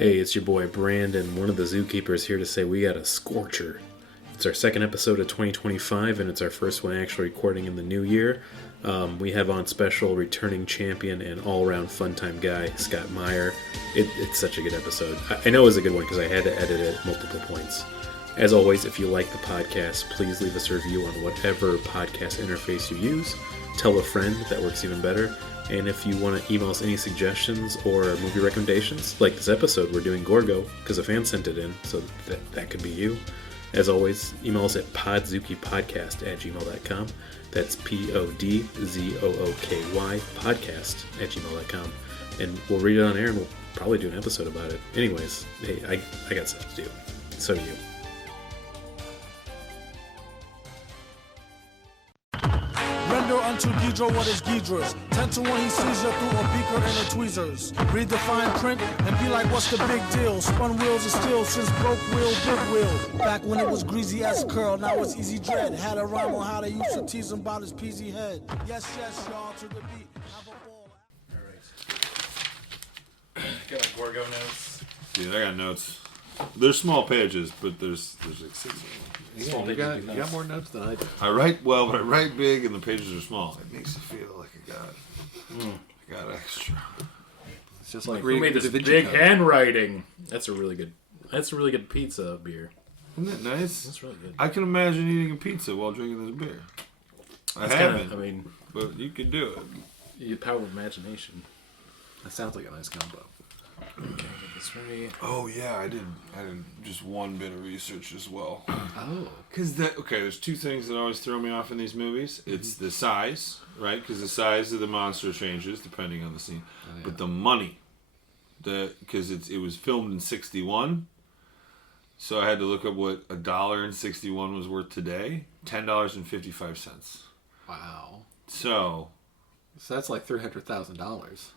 Hey, it's your boy Brandon, one of the zookeepers here to say we got a scorcher. It's our second episode of 2025, and it's our first one actually recording in the new year. We have on special returning champion and all-around fun-time guy, Scott Meyer. It's such a good episode. I know it was a good one because I had to edit it multiple points. As always, if you like the podcast, please leave us a review on whatever podcast interface you use. Tell a friend, that works even better. And if you want to email us any suggestions or movie recommendations, like this episode, we're doing Gorgo because a fan sent it in, so that could be you. As always, email us at podzookipodcast@gmail.com. That's PODZOOKY podcast@gmail.com. And we'll read it on air and we'll probably do an episode about it. Anyways, hey, I got stuff to do. So do you. Unto Ghidra what is Ghidra's. 10 to 1 he sees you through a beaker and a tweezers. Read the fine print and be like, what's the big deal? Spun wheels of steel since broke wheel, big wheel. Back when it was greasy as curl, now it's easy dread. Had a rhyme on how they used to tease him about his peasy head. Yes, y'all, to the beat. Have a ball. Alright. Got my Gorgo notes. Dude, I got notes. They're small pages, but there's like 6 of them. Yeah, you got more notes than I do. I write well, but I write big, and the pages are small. It makes you feel like I got extra. It's just like Who made this big handwriting? That's a really good pizza beer. Isn't that nice? That's really good. I can imagine eating a pizza while drinking this beer. I haven't, but you could do it. You power of imagination. That sounds like a nice combo. Okay, this ready. Oh yeah, I did just one bit of research as well. Oh, Because there's two things that always throw me off in these movies. It's the size, right? Because the size of the monster changes depending on the scene. Oh, yeah. But the money, because it was filmed in '61, so I had to look up what $1 in '61 was worth today. $10.55. wow. So that's like $300,000.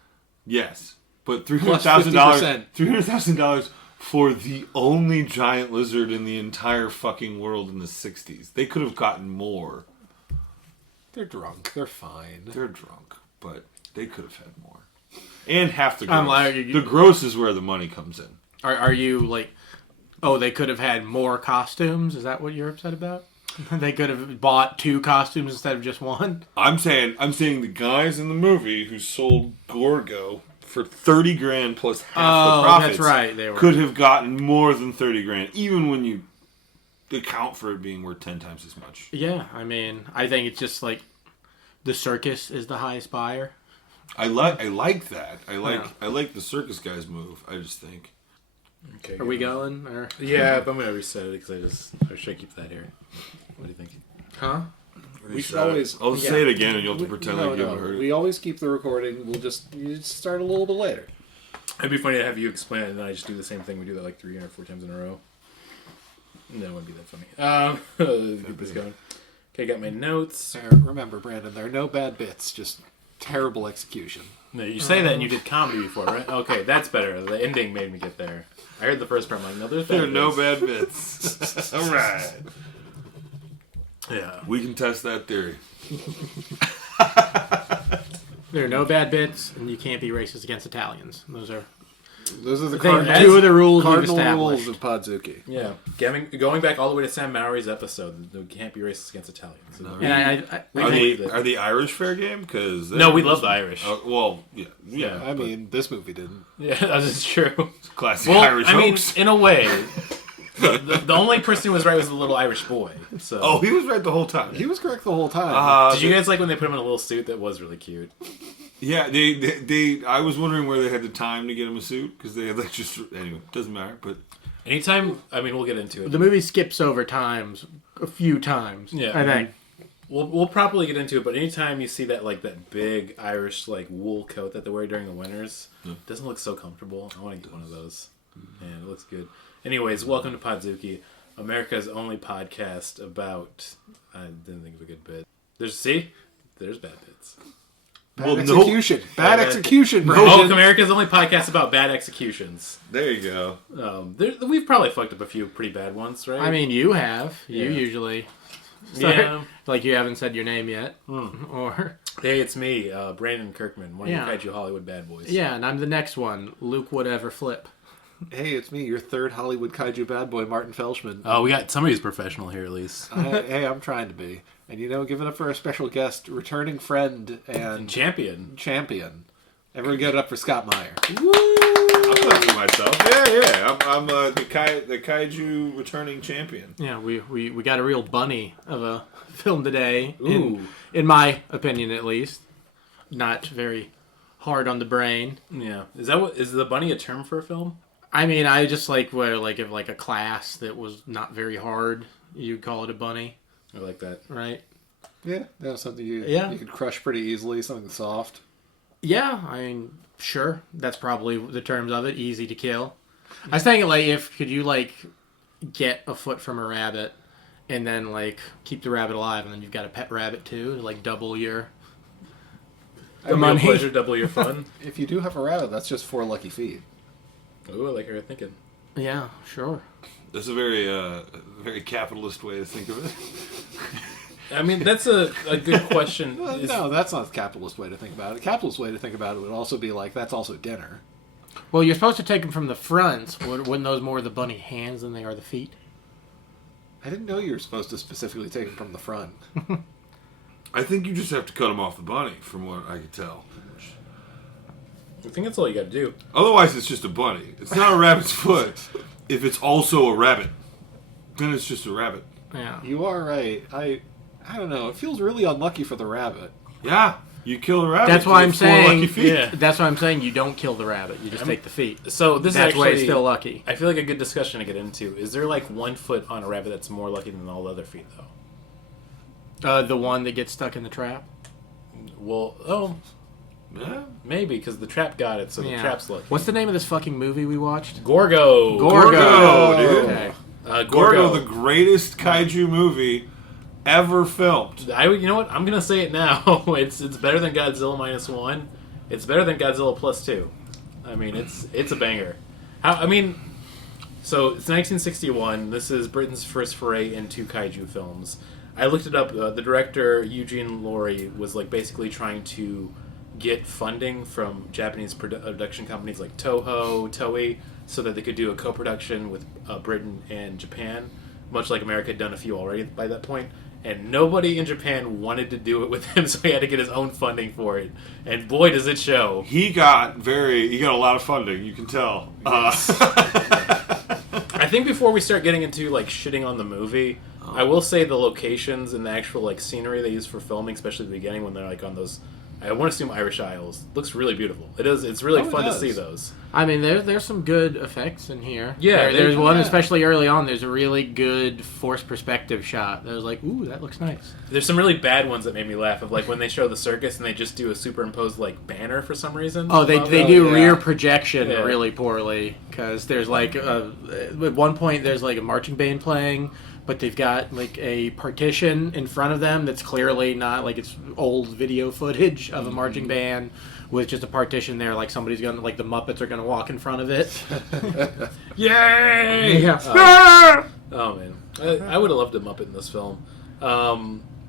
yes, but Plus $300,000. $300,000 for the only giant lizard in the entire fucking world in the '60s. They could have gotten more. They're drunk. They're fine. They're drunk, but they could have had more. And half the gross. I'm like, the gross is where the money comes in. Are you like, oh, they could have had more costumes? Is that what you're upset about? They could have bought 2 costumes instead of just one? I'm saying the guys in the movie who sold Gorgo for $30,000 plus half the profits. That's right. They were. Could have gotten more than $30,000, even when you account for it being worth 10 times as much. Yeah, I mean, I think it's just like the circus is the highest buyer. I like that. I like the circus guys move. I just think. Okay. Are we going? Or? Yeah, but I'm gonna reset it because I should keep that here. What do you think? Huh? We should always. I'll say it again, and you'll have to pretend like you haven't heard it. We always keep the recording. You just start a little bit later. It'd be funny to have you explain it, and then I just do the same thing. We do that like 3 or 4 times in a row. No, it wouldn't be that funny. Keep this going. Okay, got my notes. Remember, Brandon, there are no bad bits, just terrible execution. No, you say that and you did comedy before, right? Okay, that's better. The ending made me get there. I heard the first part, I'm like, no, there are No bad bits. All right. Yeah. We can test that theory. There are no bad bits, and you can't be racist against Italians. Those are the 2 of the rules we've cardinal established. rules of Podzooky. Yeah. Going back all the way to Sam Mowry's episode, you can't be racist against Italians. So And Are the Irish fair game? Cause no, we love the Irish. Well, yeah. I mean, this movie didn't. Yeah, that is true. Classic Well, Irish I mean, hoax. in a way, the only person who was right was the little Irish boy. So. Oh, he was right the whole time. He was correct the whole time. Did you guys like when they put him in a little suit that was really cute? Yeah, they. I was wondering where they had the time to get him a suit because they had like just anyway. Doesn't matter, but Anytime, I mean, we'll get into it. the movie skips over times a few times. Yeah. I think. We'll probably get into it, but anytime you see that that big Irish wool coat that they wear during the winters, it doesn't look so comfortable. I want to get one of those. Man, it looks good. Anyways, welcome to Podzooky, America's only podcast about. I didn't think of a good bit. There's bad bits. Bad execution. Bad execution, bro. Oh, America's only podcast about bad executions. there you go. We've probably fucked up a few pretty bad ones, right? I mean, you have. You Yeah. usually. Yeah. Like you haven't said your name yet. Or Hey, it's me, Brandon Kirkman, one Yeah. of the Kaiju Hollywood bad boys. yeah, and I'm the next one. Luke would ever flip. Hey, it's me, your third Hollywood kaiju bad boy, Martin Felshman. Oh, we got somebody's professional here at least. Hey, I'm trying to be. And give it up for our special guest, returning friend and Champion. Everyone get it up for Scott Meyer. I'm clapping myself. Yeah. I'm the kaiju returning champion. Yeah, we got a real bunny of a film today. Ooh. In my opinion, at least. Not very hard on the brain. Yeah. Is the bunny a term for a film? I mean, I just if a class that was not very hard, you'd call it a bunny, I like that. right? Yeah, something you could crush pretty easily, something soft. Yeah, I mean, sure. That's probably the terms of it. Easy to kill. I was thinking, could you, get a foot from a rabbit and then, keep the rabbit alive, and then you've got a pet rabbit, too, to, double your Double your pleasure, double your fun. If you do have a rabbit, that's just 4 lucky feet. Ooh, I like how you're thinking. Yeah, sure. That's a very capitalist way to think of it. I mean, that's a good question. No, that's not the capitalist way to think about it. The capitalist way to think about it would also be that's also dinner. Well, you're supposed to take them from the front. Wouldn't those more the bunny hands than they are the feet? I didn't know you were supposed to specifically take them from the front. I think you just have to cut them off the bunny, from what I could tell. I think that's all you got to do. Otherwise, it's just a bunny. It's not a rabbit's foot. If it's also a rabbit, then it's just a rabbit. Yeah. You are right. I don't know. It feels really unlucky for the rabbit. Yeah, you kill a rabbit. That's why I'm 4 saying. lucky feet. Yeah. That's why I'm saying you don't kill the rabbit. You just take the feet. So this That's is actually why it's still lucky. I feel like a good discussion to get into. Is there 1 foot on a rabbit that's more lucky than all the other feet, though? The one that gets stuck in the trap. Well, Yeah. maybe because the trap got it, so the trap's lucky. What's the name of this fucking movie we watched? Gorgo. Gorgo, dude. Okay. Gorgo, the greatest kaiju movie ever filmed. You know what? I'm gonna say it now. It's better than Godzilla -1. It's better than Godzilla +2. I mean, it's a banger. So it's 1961. This is Britain's first foray into kaiju films. I looked it up. The director Eugene Laurie was basically trying to get funding from Japanese production companies like Toho, Toei, so that they could do a co-production with Britain and Japan, much like America had done a few already by that point. And nobody in Japan wanted to do it with him, so he had to get his own funding for it. And boy, does it show! He got a lot of funding. You can tell. I think before we start getting into shitting on the movie, I will say the locations and the actual scenery they use for filming, especially at the beginning when they're on those, I want to assume Irish Isles, looks really beautiful. It is. It's really fun to see those. I mean, there's some good effects in here. Yeah, there's one especially early on. There's a really good forced perspective shot. That was ooh, that looks nice. There's some really bad ones that made me laugh. Of when they show the circus and they just do a superimposed banner for some reason. Oh, they do rear projection really poorly because there's at one point there's a marching band playing, but they've got a partition in front of them that's clearly not it's old video footage of a marching band with just a partition there. Somebody's gonna the Muppets are gonna walk in front of it. Yay! Yeah. Oh man, I would have loved a Muppet in this film.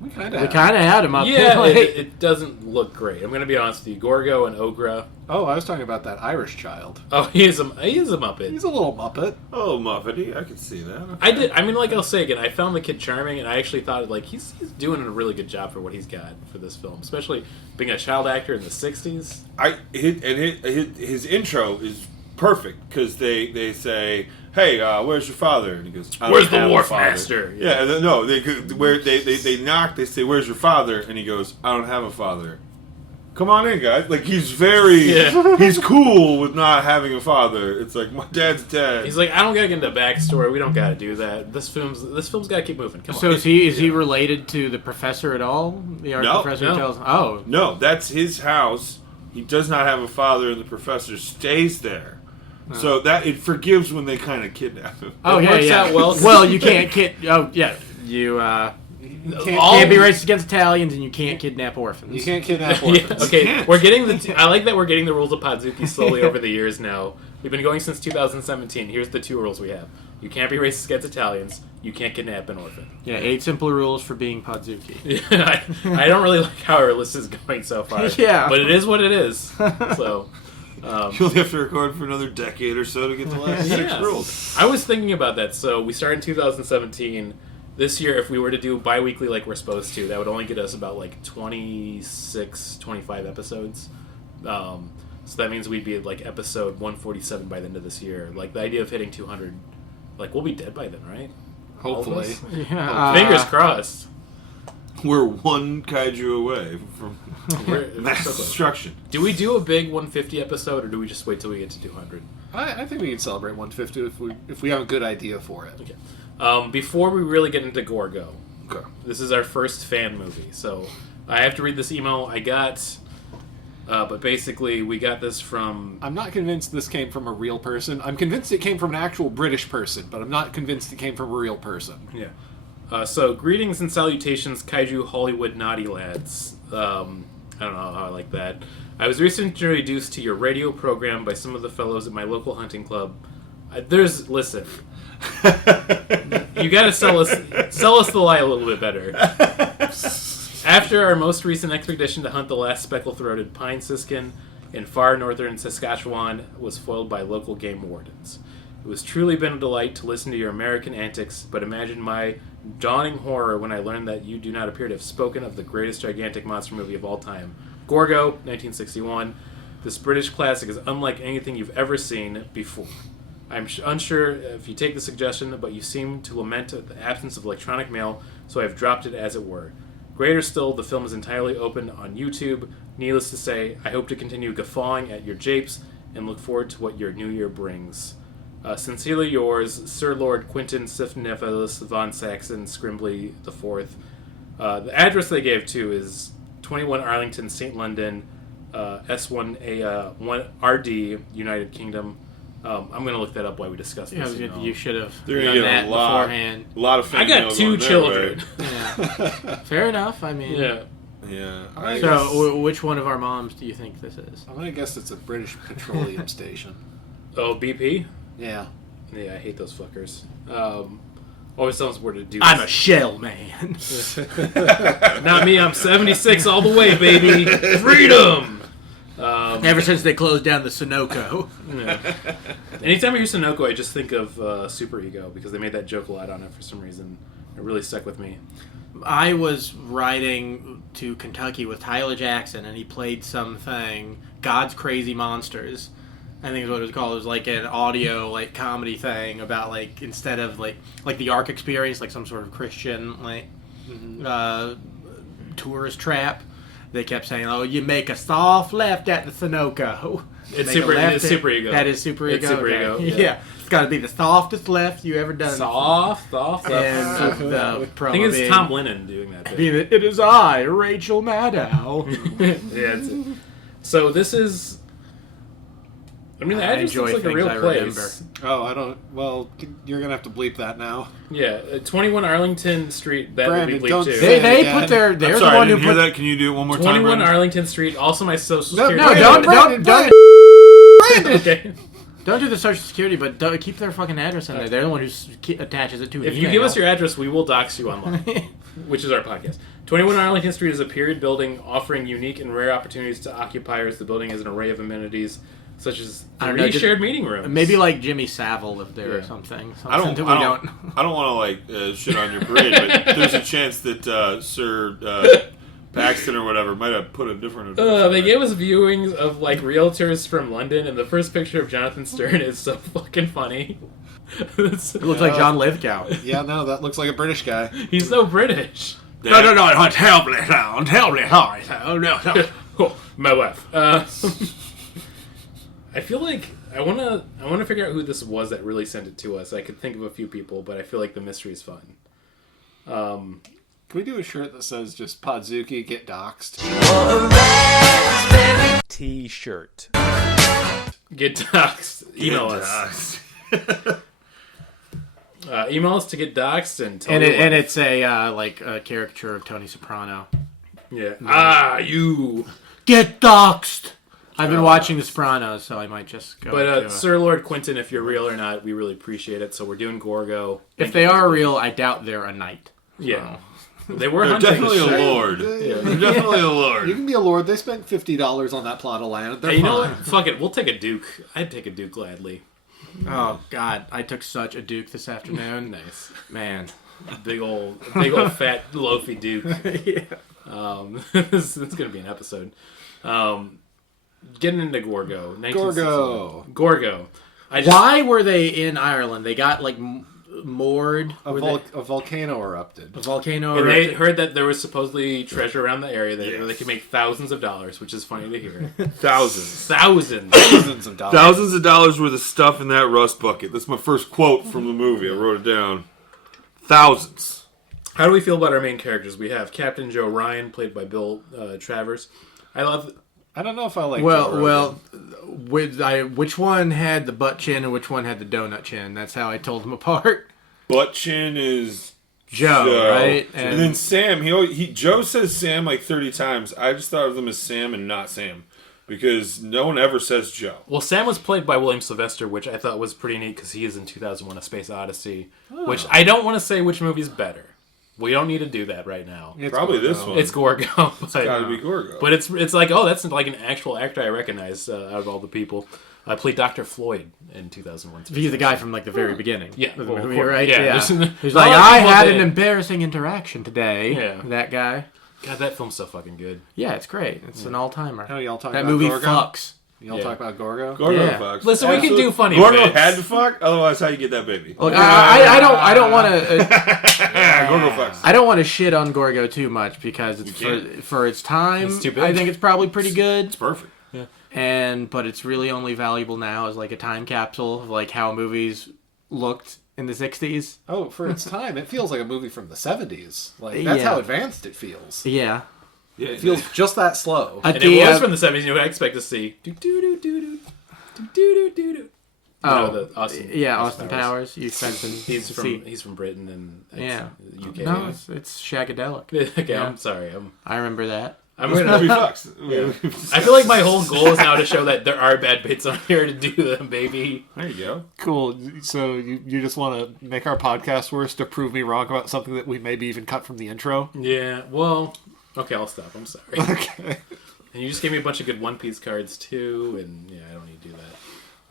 We kind of had him up. Yeah, it doesn't look great. I'm gonna be honest with you. Gorgo and Ogra. Oh, I was talking about that Irish child. Oh, he is a Muppet. He's a little Muppet. Oh, Muppety, I can see that. Okay. I did. I mean, I'll say again, I found the kid charming, and I actually thought he's doing a really good job for what he's got for this film, especially being a child actor in the '60s. His intro is perfect because they say, "Hey, where's your father?" And he goes, "Where's the wharf master?" Yeah, they knock. They say, "Where's your father?" And he goes, "I don't have a father." Come on in, guys. He's he's cool with not having a father. It's my dad's dead. He's I don't gotta get into backstory. We don't gotta do that. This film's gotta keep moving. Come on. So is he related to the professor at all? The art professor who tells. Oh no, that's his house. He does not have a father, and the professor stays there. So that it forgives when they kind of kidnap him. Oh, it works out well. Well, you can't Oh, yeah. You can't be racist against Italians, and you can't kidnap orphans. You can't kidnap orphans. Okay, we're getting I like that we're getting the rules of Podzooky slowly over the years now. We've been going since 2017. Here's the 2 rules we have. You can't be racist against Italians. You can't kidnap an orphan. Yeah, 8 simple rules for being Podzooky. I don't really like how our list is going so far. Yeah. But it is what it is. So... You'll have to record for another decade or so to get the last 6 rules. I was thinking about that. So we start in 2017. This year, if we were to do bi-weekly like we're supposed to, that would only get us about like 26, 25 episodes. So that means we'd be at like episode 147 by the end of this year. Like the idea of hitting 200, like we'll be dead by then, right? Hopefully. Yeah. Fingers crossed. We're one kaiju away from mass so close. destruction. Do we do a big 150 episode, or do we just wait till we get to 200? I think we can celebrate 150 if we have a good idea for it. Okay. Before we really get into Gorgo, Okay. this is our first fan movie, so I have to read this email I got. But basically, we got this from... I'm not convinced this came from a real person. I'm convinced it came from an actual British person, but I'm not convinced it came from a real person. Yeah. So, greetings and salutations, Kaiju Hollywood naughty lads. I don't know how I like that. I was recently introduced to your radio program by some of the fellows at my local hunting club. Listen. You gotta sell us the lie a little bit better. After our most recent expedition to hunt the last speckle-throated pine siskin in far northern Saskatchewan was foiled by local game wardens. It was truly been a delight to listen to your American antics, but imagine my dawning horror when I learned that you do not appear to have spoken of the greatest gigantic monster movie of all time, Gorgo, 1961. This British classic is unlike anything you've ever seen before. I'm unsure if you take the suggestion, but you seem to lament the absence of electronic mail, so I've dropped it as it were. Greater still, the film is entirely open on YouTube. Needless to say, I hope to continue guffawing at your japes and look forward to what your new year brings. Sincerely yours, Sir Lord Quentin Sifnephilus von Saxon Scrimbley IV. The address they gave, too, is 21 Arlington, St. London, S1A 1RD, United Kingdom. I'm going to look that up while we discuss this. Yeah, you should have They're done gonna that get a lot, beforehand. a lot of fan I got mail 2 going their children. way. Yeah. Fair enough. I mean, Yeah. Yeah. So, which one of our moms do you think this is? I'm going to guess it's a British petroleum station. Oh, BP? Yeah. Yeah, I hate those fuckers. Always tells us where to do I'm a this. shell man. Not me, I'm 76 all the way, baby. Freedom! Ever since they closed down the Sunoco. Yeah. Anytime I hear Sunoco, I just think of Super Ego, because they made that joke a lot on it for some reason. It really stuck with me. I was riding to Kentucky with Tyler Jackson, and he played something, God's Crazy Monsters. I think is what it was called. It was like an audio, like, comedy thing about, like, instead of, like the Ark Experience, like some sort of Christian, like, tourist trap. They kept saying, "Oh, you make a soft left at the Sunoco." It's Super Ego. That is Super Ego. It's Super okay. Ego. Yeah. It's got to be the softest left you ever done. Soft. And the I promo think it's being, Tom Lennon doing that bit. It is I, Rachel Maddow. Yeah, it's it. So this is... I mean, the I address enjoy looks like a things real I place. Oh, I don't... Well, you're going to have to bleep that now. Yeah, 21 Arlington Street, that Brandon, would be bleeped don't too. say They again. put their... I'm They're sorry, the I one who didn't hear put... that. Can you do it one more time? 21 Brandon? Arlington Street, also my social No, security. don't Okay. Don't do the Social Security, but don't, keep their fucking address in there. They're the one who attaches it to an If you email. give us your address, we will dox you online, which is our podcast. 21 Arlington Street is a period building offering unique and rare opportunities to occupiers. The building has an array of amenities, such as I don't know, 3 just- shared meeting rooms. Maybe like Jimmy Savile lived there or Yeah. something. I don't Something want to shit on your parade, but there's a chance that Sir Paxton or whatever might have put a different address. They gave us viewings of like realtors from London, and the first picture of Jonathan Stern is so fucking funny. It looks like John Lithgow. Yeah, no, that looks like a British guy. He's so British. No, terribly sorry. Oh, no. Oh, my wife. I feel like I wanna figure out who this was that really sent it to us. I could think of a few people, but I feel like the mystery is fun. Can we do a shirt that says just Podzooky, get doxxed? T-shirt. Get doxxed. Email us. Email us to get doxxed and tell And me it's a like a caricature of Tony Soprano. yeah. You. Get doxed. I've been watching The Sopranos, so I might just go. But Sir Lord Quentin, if you're real or not, we really appreciate it. So we're doing Gorgo. if they are real, I doubt they're a knight. Yeah. They were They're hunting. definitely a lord. Yeah. They're definitely a lord. You can be a lord. They spent $50 on that plot of land. They're Hey, you know fine. what? Fuck it. We'll take a Duke. I'd take a Duke gladly. Oh God, I took such a Duke this afternoon. Nice. Man. Big old fat loafy Duke. This is gonna be an episode. Getting into Gorgo. Gorgo. Why were they in Ireland? They got like moored. A volcano erupted. A volcano. And they erupted? heard that there was supposedly treasure around the area that they could make thousands of dollars, which is funny to hear. Thousands. Thousands of dollars. Thousands of dollars worth of stuff in that rust bucket. That's my first quote from the movie. I wrote it down. Thousands. How do we feel about our main characters? We have Captain Joe Ryan, played by Bill Travers. I don't know if I like. Which one had the butt chin and which one had the donut chin? That's how I told them apart. Butt chin is Joe, right? And then Sam. Joe says Sam like 30 times. I just thought of them as Sam and not Sam because no one ever says Joe. Well, Sam was played by William Sylvester, which I thought was pretty neat because he is in 2001: A Space Odyssey. Which I don't want to say which movie's better. We don't need to do that right now. It's probably Gorgo. This one. It's Gorgo. It's gotta be Gorgo. But it's like, oh, that's like an actual actor I recognize out of all the people. I played Dr. Floyd in 2001. He's the guy from like the very beginning. Yeah, of the movie, right? Yeah. He's like, I had an embarrassing interaction today. Yeah. That guy. God, that film's so fucking good. Yeah, it's great. It's an all-timer. Oh, y'all talking that about movie Gorgo? fucks. Y'all talk about Gorgo? Gorgo Yeah. fucks. Listen, we can do funny Gorgo bits. had to fuck, otherwise how you get that baby? Look, I don't want to. Yeah, Gorgo fucks. I don't want to shit on Gorgo too much because it's for its time. It's too big. I think it's probably pretty good. It's perfect. Yeah. But it's really only valuable now as like a time capsule of like how movies looked in the 60s. Oh, for its time, it feels like a movie from the 70s. Like that's how advanced it feels. Yeah. Yeah, It feels just that slow. And it was from the 70s, you would expect to see do-do-do-do-do, do-do-do-do-do. Austin Powers. You spent some. He's from Britain and UK. No, it's Shagadelic. Okay, I'm sorry. I remember that. I'm This gonna. movie fucks. I feel like my whole goal is now to show that there are bad bits on here to do them, baby. There you go. Cool. So you just want to make our podcast worse to prove me wrong about something that we maybe even cut from the intro? Yeah. Well. Okay, I'll stop. I'm sorry. Okay. And you just gave me a bunch of good One Piece cards too, and yeah, I don't need to do that.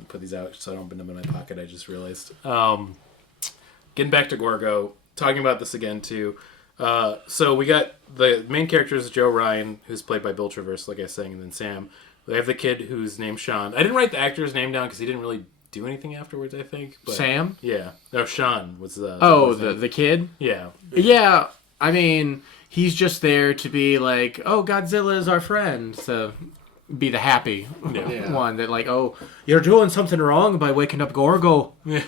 I'll put these out so I don't put them in my pocket. I just realized. Getting back to Gorgo, talking about this again too. So we got the main character is Joe Ryan, who's played by Bill Travers, like I was saying, and then Sam. We have the kid who's named Sean. I didn't write the actor's name down because he didn't really do anything afterwards, I think. But, Sam? Yeah. No, Sean was the... the kid? Yeah. Yeah, I mean, he's just there to be like, oh, Godzilla is our friend, so be the happy one that like, oh, you're doing something wrong by waking up Gorgo. Yeah.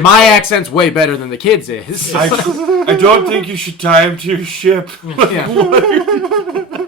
My accent's way better than the kid's is. I don't think you should tie him to your ship.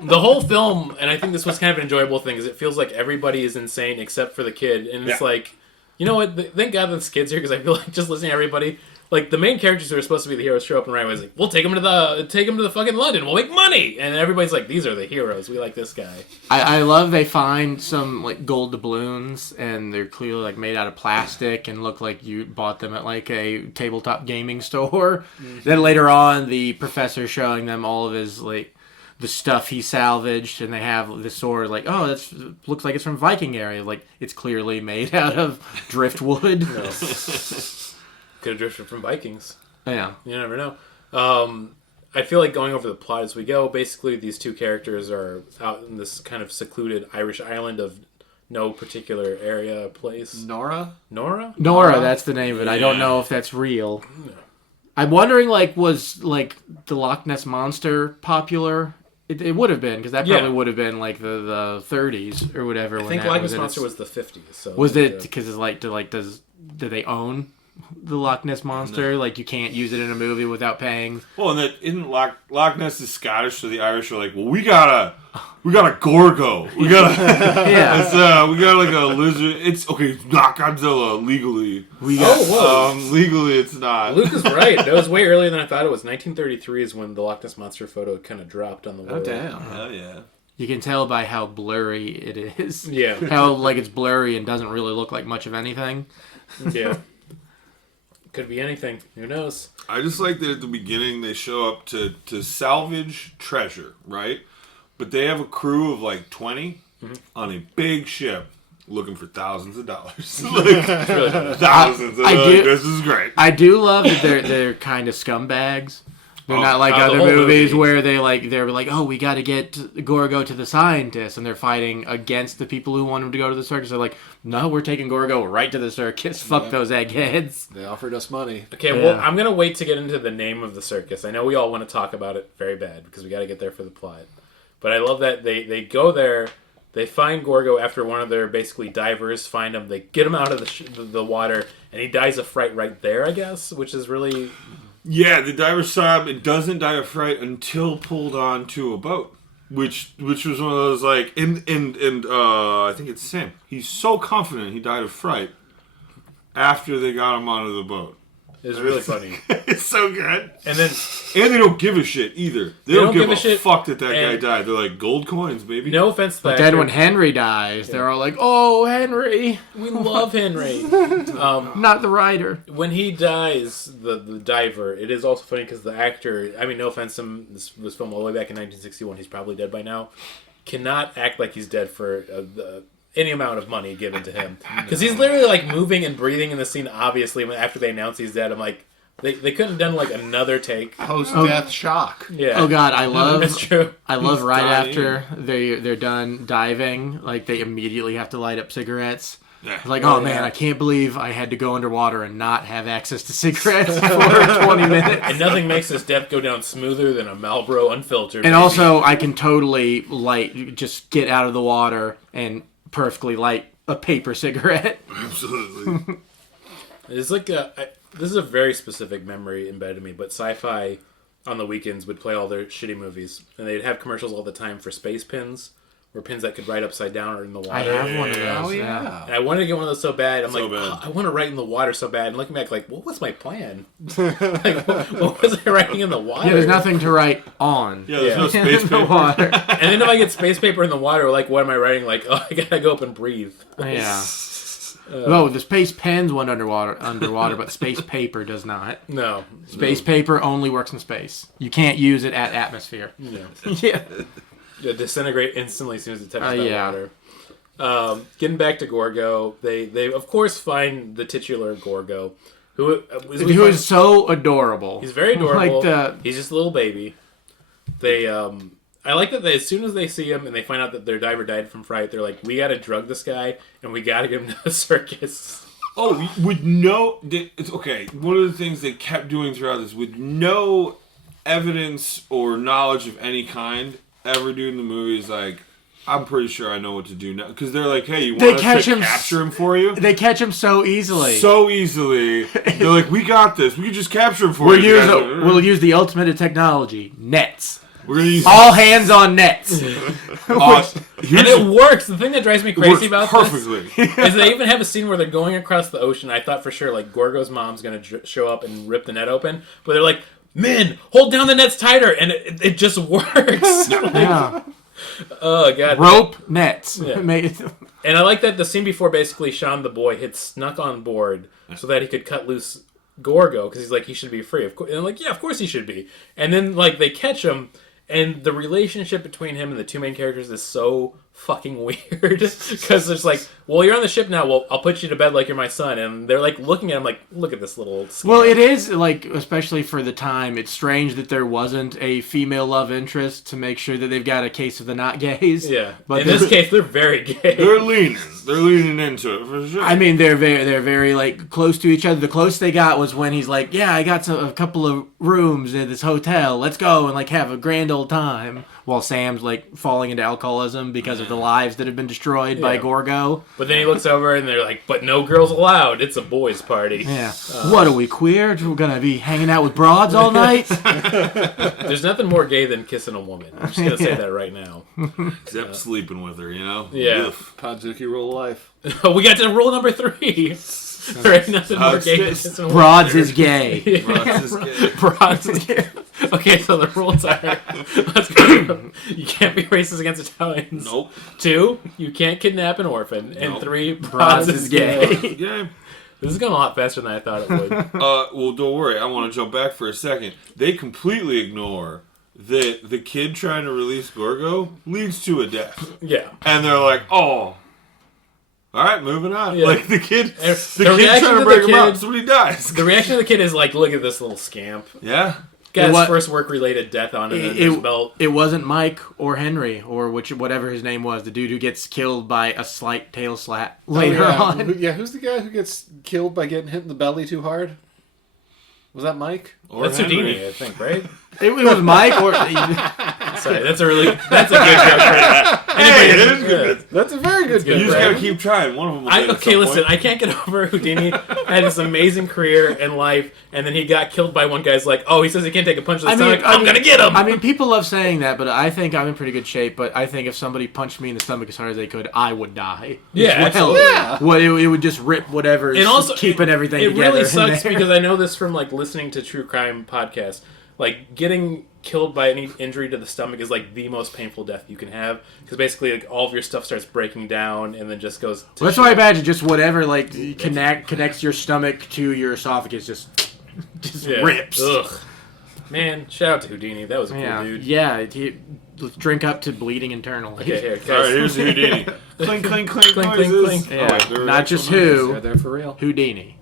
The whole film, and I think this was kind of an enjoyable thing, is it feels like everybody is insane except for the kid. And it's like, you know what? Thank God this kid's here, because I feel like just listening to everybody, like the main characters who are supposed to be the heroes show up and right away. It's like, we'll take him to the fucking London. We'll make money. And everybody's like, these are the heroes. We like this guy. I love they find some like gold doubloons and they're clearly like made out of plastic and look like you bought them at like a tabletop gaming store. Mm-hmm. Then later on, the professor's showing them all of his like the stuff he salvaged, and they have the sword like, oh, that's looks like it's from Viking area. Like it's clearly made out of driftwood. Could have drifted from Vikings. Yeah. You never know. I feel like going over the plot as we go, basically these two characters are out in this kind of secluded Irish island of no particular area, place. Nora, that's the name of it. I don't know if that's real. Yeah. I'm wondering, like, was, like, the Loch Ness Monster popular? It would have been, because that probably would have been, like, the 30s or whatever. I think Loch Ness Monster was the 50s. So was it, because it's like, do they own the Loch Ness Monster? No. Like, you can't use it in a movie without paying. Well, and that isn't Loch Ness is Scottish, so the Irish are like, well, we got a Gorgo. We got we got like a lizard. It's okay. It's not Godzilla legally. Legally, it's not. Luke is right. That was way earlier than I thought it was. 1933 is when the Loch Ness Monster photo kind of dropped on the world. Oh damn! Hell yeah. You can tell by how blurry it is. Yeah. How like it's blurry and doesn't really look like much of anything. Yeah. Could be anything. Who knows? I just like that at the beginning they show up to salvage treasure, right? But they have a crew of like 20 on a big ship looking for thousands of dollars. Like, thousands. This is great. I do love that they're kind of scumbags. They're not like other movies where they're like, oh, we got to get Gorgo to the scientist, and they're fighting against the people who want him to go to the circus. They're like, no, we're taking Gorgo right to the circus. Fuck those eggheads. They offered us money. Okay, well, I'm gonna wait to get into the name of the circus. I know we all want to talk about it very bad because we got to get there for the plot. But I love that they go there. They find Gorgo after one of their basically divers find him. They get him out of the water, and he dies of fright right there, I guess, which is really. Yeah, the diver saw him and doesn't die of fright until pulled onto a boat, which was one of those like, and I think it's Sam. He's so confident he died of fright after they got him onto the boat. It's really funny. It's so good. And they don't give a shit either. They don't give a shit. Fuck that guy died. They're like, gold coins, baby. No offense to that. But then when Henry dies, they're all like, oh, Henry. We love Henry. Not the writer. When he dies, the diver, it is also funny because the actor, I mean, no offense to him, this was filmed all the way back in 1961. He's probably dead by now. Cannot act like he's dead for any amount of money given to him. Because he's literally like moving and breathing in the scene, obviously, after they announce he's dead. I'm like, they couldn't have done like another take. Post-death shock. Yeah. Oh god, I love That's true. I love He's right dying. after they're done diving, like they immediately have to light up cigarettes. Yeah. It's like, oh man, I can't believe I had to go underwater and not have access to cigarettes for 20 minutes. And nothing makes his death go down smoother than a Marlboro Unfiltered. And also, I can totally just get out of the water and perfectly light a paper cigarette. Absolutely. It's like this is a very specific memory embedded in me, but Sci-Fi on the weekends would play all their shitty movies, and they'd have commercials all the time for space pins, or pins that could write upside down or in the water. I have one of those. Oh, yeah. And I wanted to get one of those so bad. I'm So like, bad. oh, I want to write in the water so bad. And looking back, like, what was my plan? Like, what was I writing in the water? Yeah, there's nothing to write on. Yeah, there's no Yeah. space in the paper. water. And then if I get space paper in the water, like, what am I writing? Like, oh, I gotta go up and breathe. Yeah. No, the space pens went underwater, but space paper does not. No. Space paper only works in space. You can't use it at atmosphere. No. Yeah. Yeah, disintegrate instantly as soon as it touches that yeah. water. Getting back to Gorgo, they of course find the titular Gorgo, who is so adorable. He's very adorable. Like he's just a little baby. I like that as soon as they see him and they find out that their diver died from fright, they're like, we gotta drug this guy and we gotta get him to the circus. Oh, with no... It's okay. One of the things they kept doing throughout this, with no evidence or knowledge of any kind, ever doing the movie is like, I'm pretty sure I know what to do now. Because they're like, hey, you want us to capture him for you? They catch him so easily. So easily. They're like, we got this. We can just capture him for you. We'll use the ultimate of technology. Nets. We're gonna use all hands on nets. And it works. The thing that drives me crazy about perfectly. this is they even have a scene where they're going across the ocean. I thought for sure like Gorgo's mom's going to show up and rip the net open. But they're like, men, hold down the nets tighter. And it just works. Yeah. Oh, God. Rope nets. Yeah. And I like that the scene before basically Sean the boy had snuck on board so that he could cut loose Gorgo because he's like, he should be free. And I'm like, yeah, of course he should be. And then like they catch him. And the relationship between him and the two main characters is so fucking weird. Because it's like, well, you're on the ship now. Well, I'll put you to bed like you're my son. And they're like looking at him like, look at this little scam. Well, it is, like, especially for the time, it's strange that there wasn't a female love interest to make sure that they've got a case of the not gays. Yeah. But in this case, they're very gay. They're leaning into it for sure. I mean, they're very like close to each other. The closest they got was when he's like, "Yeah, I got a couple of rooms at this hotel. Let's go and like have a grand old time." While Sam's like falling into alcoholism because of the lives that have been destroyed by Gorgo. But then he looks over and they're like, "But no girls allowed. It's a boys' party." Yeah. What are we, queer? We're gonna be hanging out with broads all night? There's nothing more gay than kissing a woman. I'm just gonna say that right now. Except sleeping with her, you know? Yeah. Podzooky rule of life. We got to rule number 3. There ain't nothing more gay than kissing a woman. Broads is gay. Broads is gay. Okay, so the rules are: let's go. You can't be racist against Italians. Nope. 2, you can't kidnap an orphan. And Nope. 3, broads is gay. Yeah. This is going a lot faster than I thought it would. Well, don't worry. I want to jump back for a second. They completely ignore that the kid trying to release Gorgo leads to a death. Yeah. And they're like, oh. All right, moving on. Yeah. Like, the kid reaction trying to to break the him out, kid- somebody dies. The reaction of the kid is like, look at this little scamp. Yeah. Got his What- first work-related death on him and his belt. It wasn't Mike or Henry or whatever his name was, the dude who gets killed by a slight tail slap later on. Who's the guy who gets killed by getting hit in the belly too hard? Was that Mike? Or That's Henry. Houdini, I think, right? It was Mike or... Sorry, that's a good joke. Right? Hey, it is good. That's a very good You joke. just gotta keep trying. One of them will hit at Okay, some listen, point. I can't get over Houdini had this amazing career in life, and then he got killed by one guy's like, oh, he says he can't take a punch to the stomach. I'm gonna get him! I mean, people love saying that, but I think I'm in pretty good shape. But I think if somebody punched me in the stomach as hard as they could, I would die. Yeah, Well, absolutely. Well, it would just rip whatever And also, keeping everything it together. really in sucks there. because I know this from like listening to true crime podcasts. Like getting killed by any injury to the stomach is like the most painful death you can have because basically like all of your stuff starts breaking down and then just goes. To That's why I imagine just whatever like connects your stomach to your esophagus just rips. Ugh. Man, shout out to Houdini. That was a cool dude. Yeah. Let's drink up to bleeding internally. Okay, here, guys. All right, here's Houdini. Clink, clink, clink, Clink, clink, noises. clink. Yeah. Oh, wait, they're Not actual just noises. who. They're there for real. Houdini.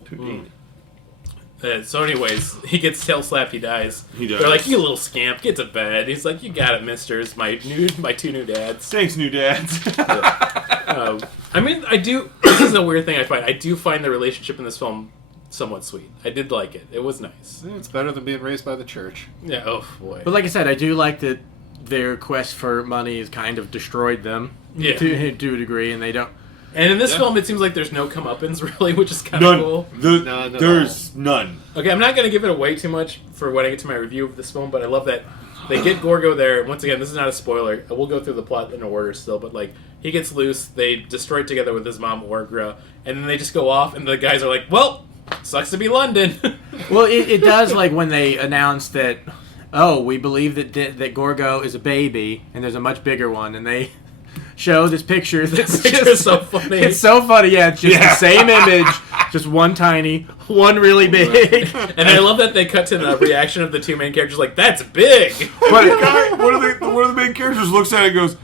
So anyways, he gets tail slapped, he dies. He does. They're like, you little scamp, get to bed. He's like, you got it, misters, my two new dads. Thanks, new dads. I mean, this is a weird thing I find. I do find the relationship in this film somewhat sweet. I did like it. It was nice. It's better than being raised by the church. Yeah, oh boy. But like I said, I do like that their quest for money has kind of destroyed them Yeah. to a degree, and they don't. And in this film, it seems like there's no comeuppance, really, which is kind of None. cool. None at There's none. Okay, I'm not going to give it away too much for when I get to my review of this film, but I love that they get Gorgo there. Once again, this is not a spoiler. We'll go through the plot in order still, but like he gets loose. They destroy it together with his mom, Orgra, and then they just go off, and the guys are like, well, sucks to be London. Well, it does like when they announce that. Oh, we believe that Gorgo is a baby, and there's a much bigger one, and they show this picture. That's picture is so funny. It's so funny. Yeah, it's just the same image, just one tiny, one really big. And I love that they cut to the reaction of the two main characters, like, that's big! But the guy, one of the main characters looks at it and goes,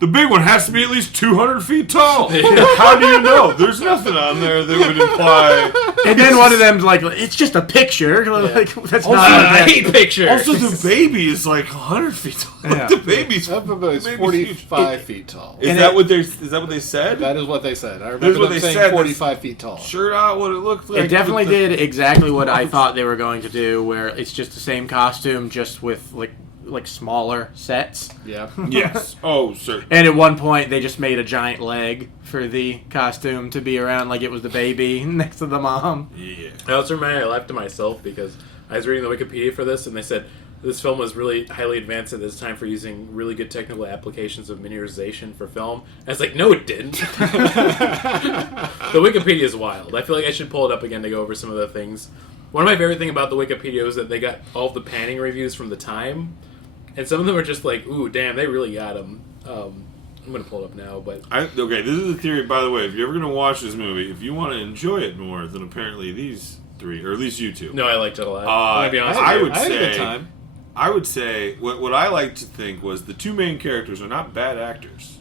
the big one has to be at least 200 feet tall. How do you know? There's nothing on there that would imply... And then one of them's like, it's just a picture. Like, that's Also, not. I hate pictures! Also, the baby is like 100 feet tall. Yeah. The baby's... It's 45 huge. feet tall. Is that what they said? That is what they said. I That's remember what them they saying said. 45 feet tall. Sure not what it looked like. It definitely but the- did exactly what I thought they were going to do, where it's just the same costume, just with like smaller sets. Yeah. Yes. Oh, certainly. And at one point, they just made a giant leg for the costume to be around like it was the baby next to the mom. Yeah. I also remember I laughed to myself because I was reading the Wikipedia for this, and they said this film was really highly advanced at this time for using really good technical applications of miniaturization for film. I was like, no, it didn't. The Wikipedia is wild. I feel like I should pull it up again to go over some of the things. One of my favorite things about the Wikipedia is that they got all of the panning reviews from the time, and some of them are just like, ooh, damn, they really got them. I'm going to pull it up now, but... Okay, this is a theory, by the way. If you're ever going to watch this movie, if you want to enjoy it more than apparently these three, or at least you two. No, I liked it a lot. I'm going to be honest I with you. would I had a good say... time. I would say what I like to think was the two main characters are not bad actors.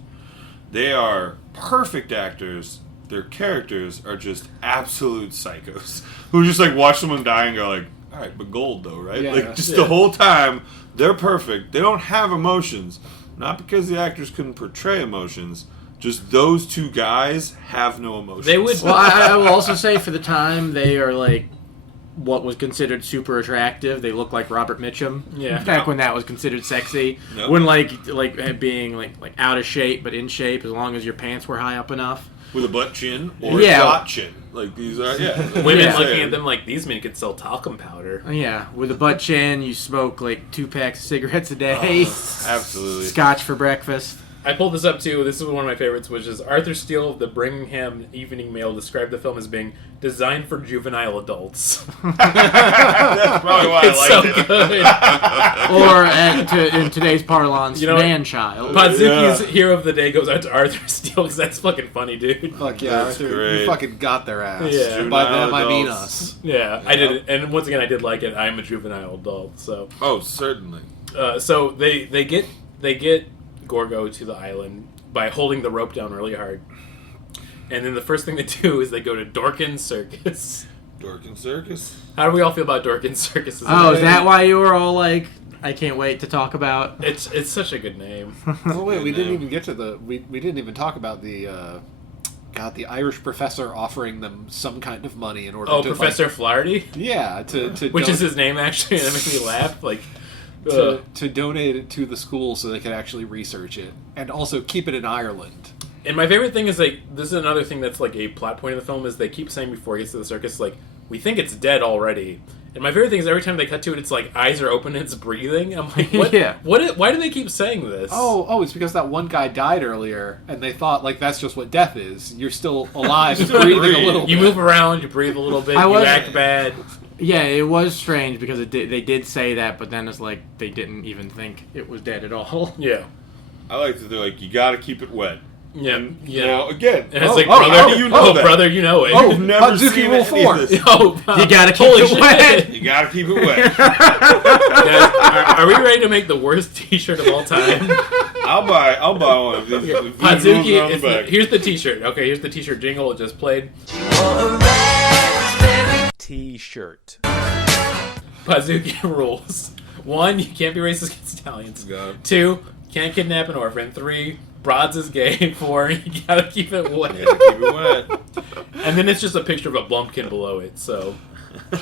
They are perfect actors. Their characters are just absolute psychos who just like watch someone die and go like, all right, but gold though, right? Yeah, like just yeah. the whole time they're perfect. They don't have emotions, not because the actors couldn't portray emotions. Just those two guys have no emotions. They would... Well, I will also say for the time, they are like what was considered super attractive. They look like Robert Mitchum. Yeah. Back when that was considered sexy. Yep. When like being like out of shape but in shape as long as your pants were high up enough. with a butt chin or Yeah. a dot chin. Like these are Women Yeah. looking at them like, these men could sell talcum powder. Yeah, with a butt chin, you smoke like 2 packs of cigarettes a day. Absolutely. Scotch for breakfast. I pulled this up too. This is one of my favorites, which is Arthur Steele of the Birmingham Evening Mail described the film as being designed for juvenile adults. That's probably why It's I so liked it. good. Or in today's parlance, You know what? man-child. Podzooky's hero of the day goes out to Arthur Steele because that's fucking funny, dude. Fuck yeah, That's Arthur, great. you fucking got their ass. Yeah. And by Juvenile them, I mean adults. us. Yeah, I did it, and once again, I did like it. I'm a juvenile adult, so Oh, certainly. so they get Gorgo to the island by holding the rope down really hard, and then the first thing they do is they go to Dorkin Circus. Dorkin Circus? How do we all feel about Dorkin Circus? Oh, is that why you were all like, I can't wait to talk about? It's such a good name. Oh wait, we Good didn't name. even get to the. We didn't even talk about the. The Irish professor offering them some kind of money in order Oh, to Professor Flaherty, to which is his name actually, and that makes me laugh. Like, to donate it to the school so they could actually research it and also keep it in Ireland. and my favorite thing is like this is another thing that's like a plot point of the film is they keep saying before he gets to the circus like we think it's dead already. And my favorite thing is every time they cut to it, it's like eyes are open and it's breathing. I'm like, what? Yeah. Why do they keep saying this? Oh, it's because that one guy died earlier, and they thought like that's just what death is. You're still alive and breathing a little. You bit. move around, you breathe a little bit, you act bad. Yeah, it was strange because they did say that, but then it's like they didn't even think it was dead at all. Yeah. I like that they're like, you gotta keep it wet. Yeah. And, Yeah. Well, again, And it's Oh, like, oh, brother, how do you know that? brother, you know it. I've never Podzooky seen Rule any 4. of this. Oh, You gotta keep holy it wet. shit. You gotta keep it wet. Guys, are we ready to make the worst T-shirt of all time? I'll buy one of these. Pazuki, on the back. here's the T-shirt. Okay, here's the T-shirt jingle. It just played. T-shirt. Pazuki rules. 1, you can't be racist against Italians. Got it. 2, can't kidnap an orphan. 3, Broads is gay. 4, you gotta keep it wet. You gotta keep it wet. And then it's just a picture of a bumpkin below it, so... You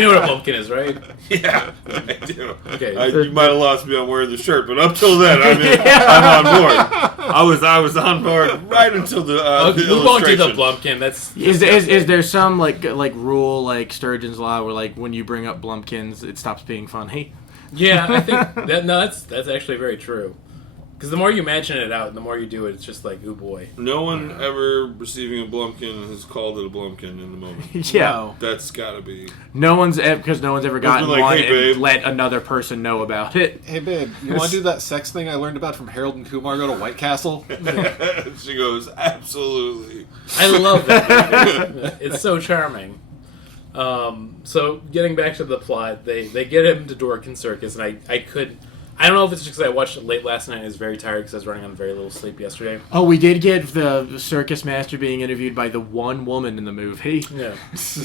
know what a bumpkin is, right? Yeah, I do. Okay. You might have lost me on wearing the shirt, but up till then, I'm on board. I was on board right until the Okay, the we won't do the illustration. bumpkin. That's Is there some like rule like Sturgeon's law where like when you bring up Blumpkins it stops being funny? yeah. I think that's actually very true. Because the more you imagine it out, and the more you do it, it's just like, ooh boy. No one ever receiving a Blumpkin has called it a Blumpkin in the moment. Yeah. No. That's gotta be. No one's ever gotten like, one "Hey, babe." and let another person know about it. Hey babe, you want to do that sex thing I learned about from Harold and Kumar Go to White Castle? She goes, absolutely. I love that movie. It's so charming. So getting back to the plot, they get him to Dorkin Circus, and I don't know if it's just because I watched it late last night and I was very tired because I was running on very little sleep yesterday. Oh, we did get the circus master being interviewed by the one woman in the movie. Yeah.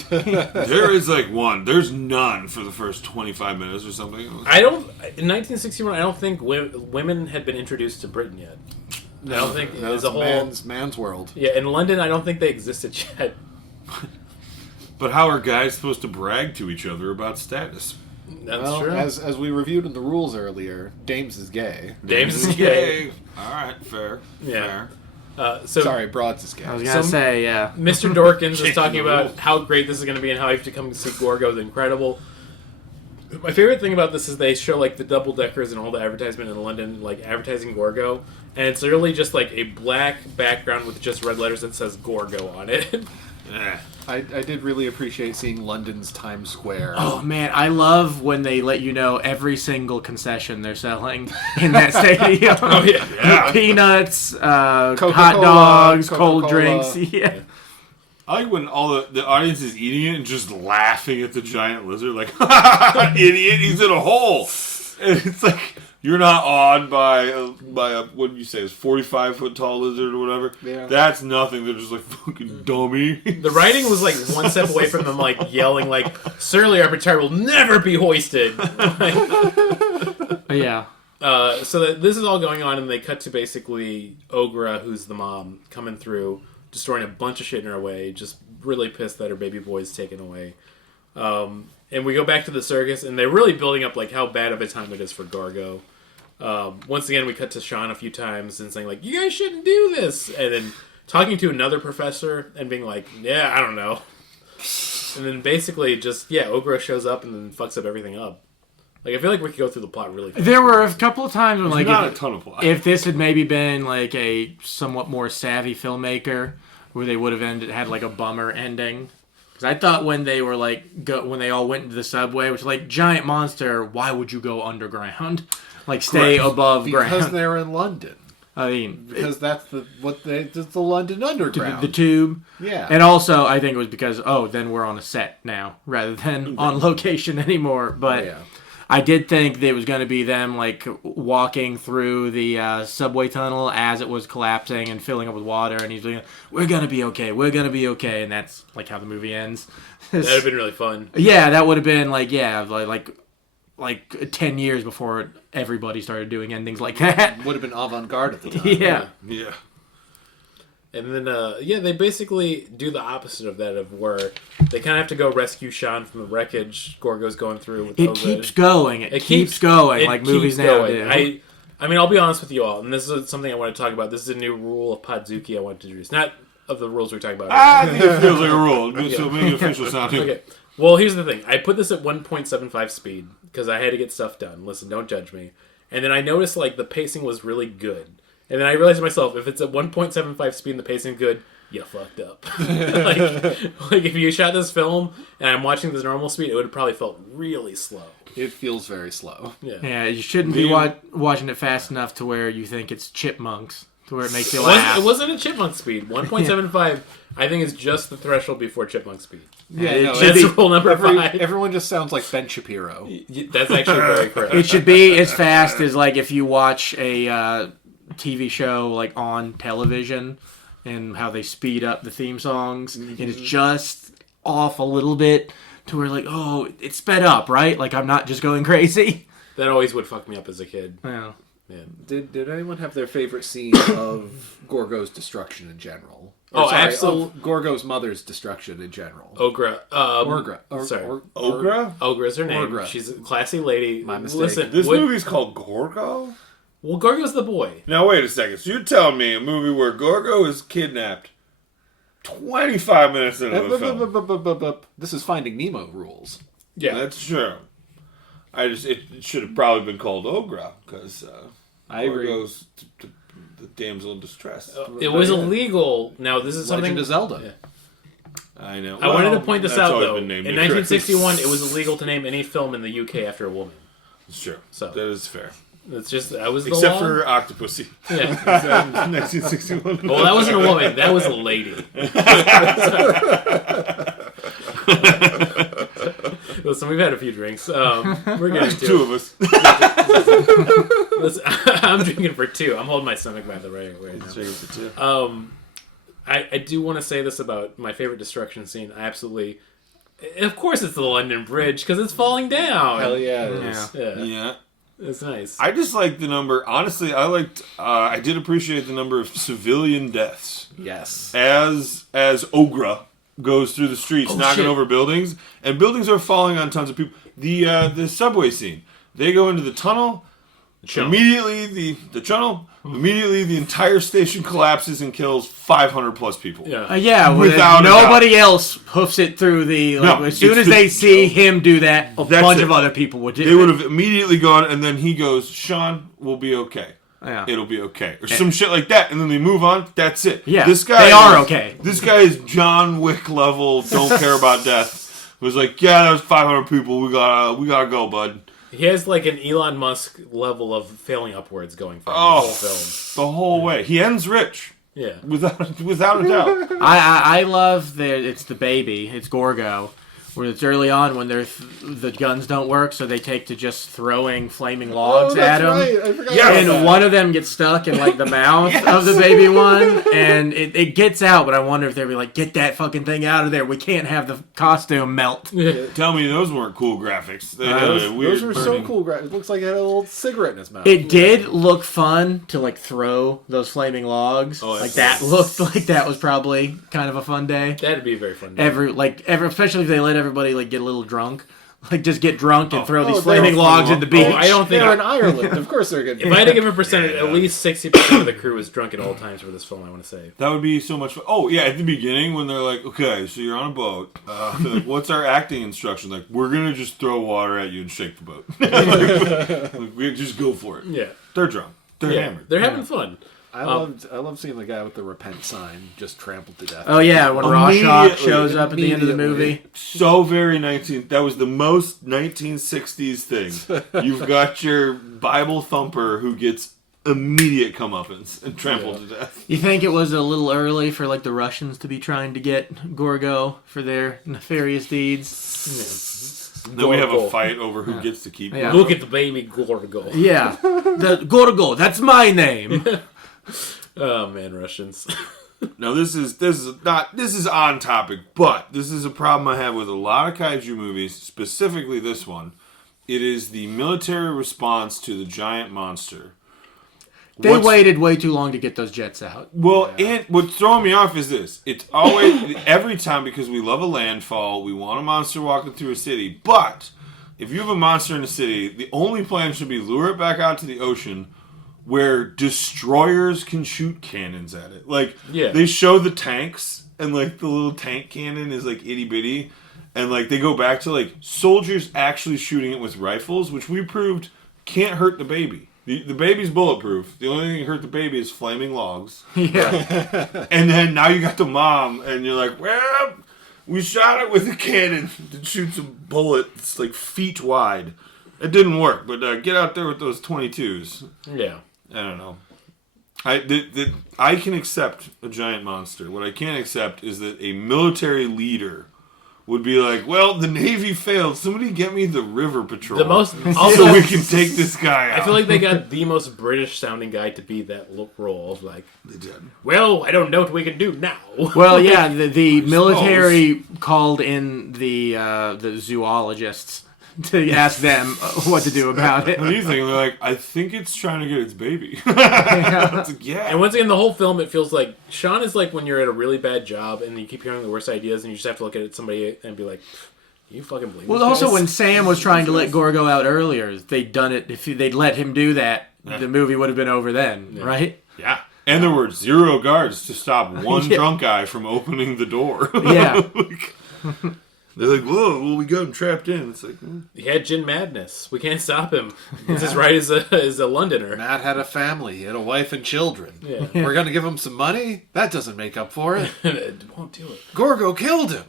There is like one. There's none for the first 25 minutes or something. In 1961, I don't think women had been introduced to Britain yet. I don't think as a whole. Man's world. Yeah, in London, I don't think they existed yet. But how are guys supposed to brag to each other about status? That's Well, true. as we reviewed in the rules earlier, Dames is gay. Dames is gay. All right, fair. Yeah. Fair. So Sorry, Broads is gay. I was gonna So- say, yeah. Mr. Dorkins is Change talking the about rules. how great this is going to be and how you have to come to see Gorgo is incredible. My favorite thing about this is they show like the double deckers and all the advertisement in London, like advertising Gorgo, and it's literally just like a black background with just red letters that says Gorgo on it. Eh. I did really appreciate seeing London's Times Square. Oh man, I love when they let you know every single concession they're selling in that stadium. Oh yeah. Yeah. Peanuts, hot Coca-Cola, dogs, cold Coca-Cola. drinks. Yeah. I like when all the audience is eating it and just laughing at the giant lizard, like, idiot, he's in a hole. And it's like, you're not awed by a what did you say, is 45-foot tall lizard or whatever? Yeah. That's nothing. They're just like, fucking dummy. The writing was like one step away from them like yelling like, "Surly Arbiter will never be hoisted." Yeah. So that this is all going on, and they cut to basically Ogra, who's the mom, coming through, destroying a bunch of shit in her way, just really pissed that her baby boy's taken away. And we go back to the circus, and they're really building up like how bad of a time it is for Gorgo. Once again, we cut to Sean a few times and saying like, "You guys shouldn't do this," and then talking to another professor and being like, "Yeah, I don't know." And then basically just Ogra shows up and then fucks up everything up. Like, I feel like we could go through the plot really fast. There were a couple of times when, like, not a ton of plot. if this had maybe been like a somewhat more savvy filmmaker, where they would have had like a bummer ending. Because I thought when they were like when they all went into the subway, which was like giant monster, why would you go underground? Like stay above Because ground. they're in London. I mean, Because that's the London Underground. the tube. Yeah. And also, I think it was because then we're on a set now rather than on location anymore. But yeah. I did think that it was going to be them like walking through the subway tunnel as it was collapsing and filling up with water, and he's like, "We're gonna be okay. We're gonna be okay," and that's like how the movie ends. That'd have been really fun. Yeah, that would have been like 10 years before everybody started doing endings like that. Would have been avant-garde at the time. Yeah. Yeah. And then, they basically do the opposite of that, of where they kind of have to go rescue Sean from the wreckage Gorgo's going through. With It Jose. keeps going. It keeps going, like movies now do. I mean, I'll be honest with you all, and this is something I want to talk about. This is a new rule of Podzooky I want to introduce. Not of the rules we're talking about. I think it feels like a rule. So make it official sounding. Okay. Well, here's the thing. I put this at 1.75 speed because I had to get stuff done. Listen, don't judge me. And then I noticed, like, the pacing was really good. And then I realized to myself, if it's at 1.75 speed and the pacing's good, you fucked up. like if you shot this film and I'm watching this normal speed, it would have probably felt really slow. It feels very slow. Yeah, you shouldn't be watching it fast enough to where you think it's chipmunks, to where it makes you laugh. It wasn't a chipmunk speed. 1.75, I think, is just the threshold before chipmunk speed. Yeah, That's rule number 5. Everyone just sounds like Ben Shapiro. That's actually very correct. It should be as fast as, like, if you watch a TV show, like, on television, and how they speed up the theme songs, and it's just off a little bit to where, like, oh, it's sped up, right? Like, I'm not just going crazy. That always would fuck me up as a kid. Yeah. Man. Did anyone have their favorite scene of Gorgo's destruction in general? Absolutely. Gorgo's mother's destruction in general. Ogra. Ogra? Ogra's her name. Ogra. She's a classy lady. My mistake. Listen, This movie's called Gorgo? Well, Gorgo's the boy. Now, wait a second. So you're telling me a movie where Gorgo is kidnapped 25 minutes into the film? This is Finding Nemo rules. Yeah. That's true. It should have probably been called Ogra, because I agree. Gorgo's the damsel in distress. It was illegal. Now, this is something... Legend of Zelda. Yeah. I know. I wanted to point this out, always though. been In named incorrectly. 1961, it was illegal to name any film in the UK after a woman. It's true. So. That is fair. It's just... That was the Except law. for Octopussy. Yeah. 1961. Well, that wasn't a woman. That was a lady. Listen, we've had a few drinks. We're getting to Two of us. I'm drinking for 2. I'm holding my stomach by the right now. Drinking for 2. I do want to say this about my favorite destruction scene. I absolutely... Of course it's the London Bridge, because it's falling down. Hell yeah, it is. Yeah. It's nice. I just like the number. Honestly, I did appreciate the number of civilian deaths. Yes. As Ogra goes through the streets, knocking over buildings, and buildings are falling on tons of people. The subway scene. They go into the tunnel. Immediately immediately the entire station collapses and kills 500 plus people. Without nobody else hoofs it through the... as soon as they see him do that, a bunch of other people would do it. They would have immediately gone, and then he goes, Sean will be okay. Yeah. It'll be okay. Or some shit like that, and then they move on. That's it. Yeah, They are okay. This guy is John Wick level, don't care about death. It was like, yeah, that was 500 people. We gotta go, bud. He has like an Elon Musk level of failing upwards going for the whole film. The whole way. He ends rich. Yeah. Without a doubt. I love it's the baby. It's Gorgo. Where it's early on when the guns don't work, so they take to just throwing flaming logs at him. Right. I forgot And about that. one of them gets stuck in like the mouth of the baby one, and it gets out. But I wonder if they'd be like, "Get that fucking thing out of there! We can't have the costume melt." Tell me those weren't cool graphics. They had a weird Those were so burning- cool. It looks like it had a little cigarette in his mouth. It did look fun to like throw those flaming logs. Like that looked like that was probably kind of a fun day. That'd be a very fun day. Especially if they let everybody like get a little drunk. Like, just get drunk and throw these they're flaming logs at the beach. I don't think They're in Ireland. Of course they're good. if I had to give a percentage, at least 60% of the crew was drunk at all times for this film. I want to say. That would be so much fun. Oh, yeah, at the beginning when they're like, okay, so you're on a boat. They're like, what's our acting instruction? Like, we're going to just throw water at you and shake the boat. like, we just go for it. Yeah. They're drunk. They're hammered. They're having fun. I love seeing the guy with the repent sign just trampled to death. Oh, yeah, when Rorschach shows up at the end of the movie. So very that was the most 1960s thing. You've got your Bible thumper who gets immediate comeuppance and trampled to death. You think it was a little early for, like, the Russians to be trying to get Gorgo for their nefarious deeds? Then we have a fight over who gets to keep Yeah. Look at the baby Gorgo. Yeah. The Gorgo, that's my name. Oh man, Russians. Now this is on topic, but this is a problem I have with a lot of kaiju movies, specifically this one. It is the military response to the giant monster. They waited way too long to get those jets out. Well, and what's throwing me off is this. It's always, every time, because we love a landfall, we want a monster walking through a city, but if you have a monster in a city, the only plan should be lure it back out to the ocean where destroyers can shoot cannons at it. Like, they show the tanks, and, like, the little tank cannon is, like, itty-bitty, and, like, they go back to, like, soldiers actually shooting it with rifles, which we proved can't hurt the baby. The baby's bulletproof. The only thing that can hurt the baby is flaming logs. Yeah. And then now you got the mom, and you're like, well, we shot it with a cannon that shoots a bullet that's, like, feet wide. It didn't work, but get out there with those 22s. Yeah. I don't know. I can accept a giant monster. What I can't accept is that a military leader would be like, well, the Navy failed. Somebody get me the River Patrol. The most so we can take this guy out. I feel like they got the most British sounding guy to be that role of like, they did. well, I don't know what we can do now. Well, yeah, the military called in the zoologists to ask them what to do about it. What do you think? They're like, I think it's trying to get its baby. It's like, yeah. And once again, the whole film, it feels like Sean is like when you're at a really bad job and you keep hearing the worst ideas and you just have to look at somebody and be like, you fucking believe Well, this also guys? when Sam was trying to let Gorgo out earlier, they'd done it. If they'd let him do that, the movie would have been over then, right? Yeah. And there were 0 guards to stop one drunk guy from opening the door. Yeah. They're like, whoa, well, we got him trapped in. It's like, He had gin madness. We can't stop him. This is right as a Londoner. Matt had a family. He had a wife and children. Yeah. We're going to give him some money? That doesn't make up for it. It won't do it. Gorgo killed him.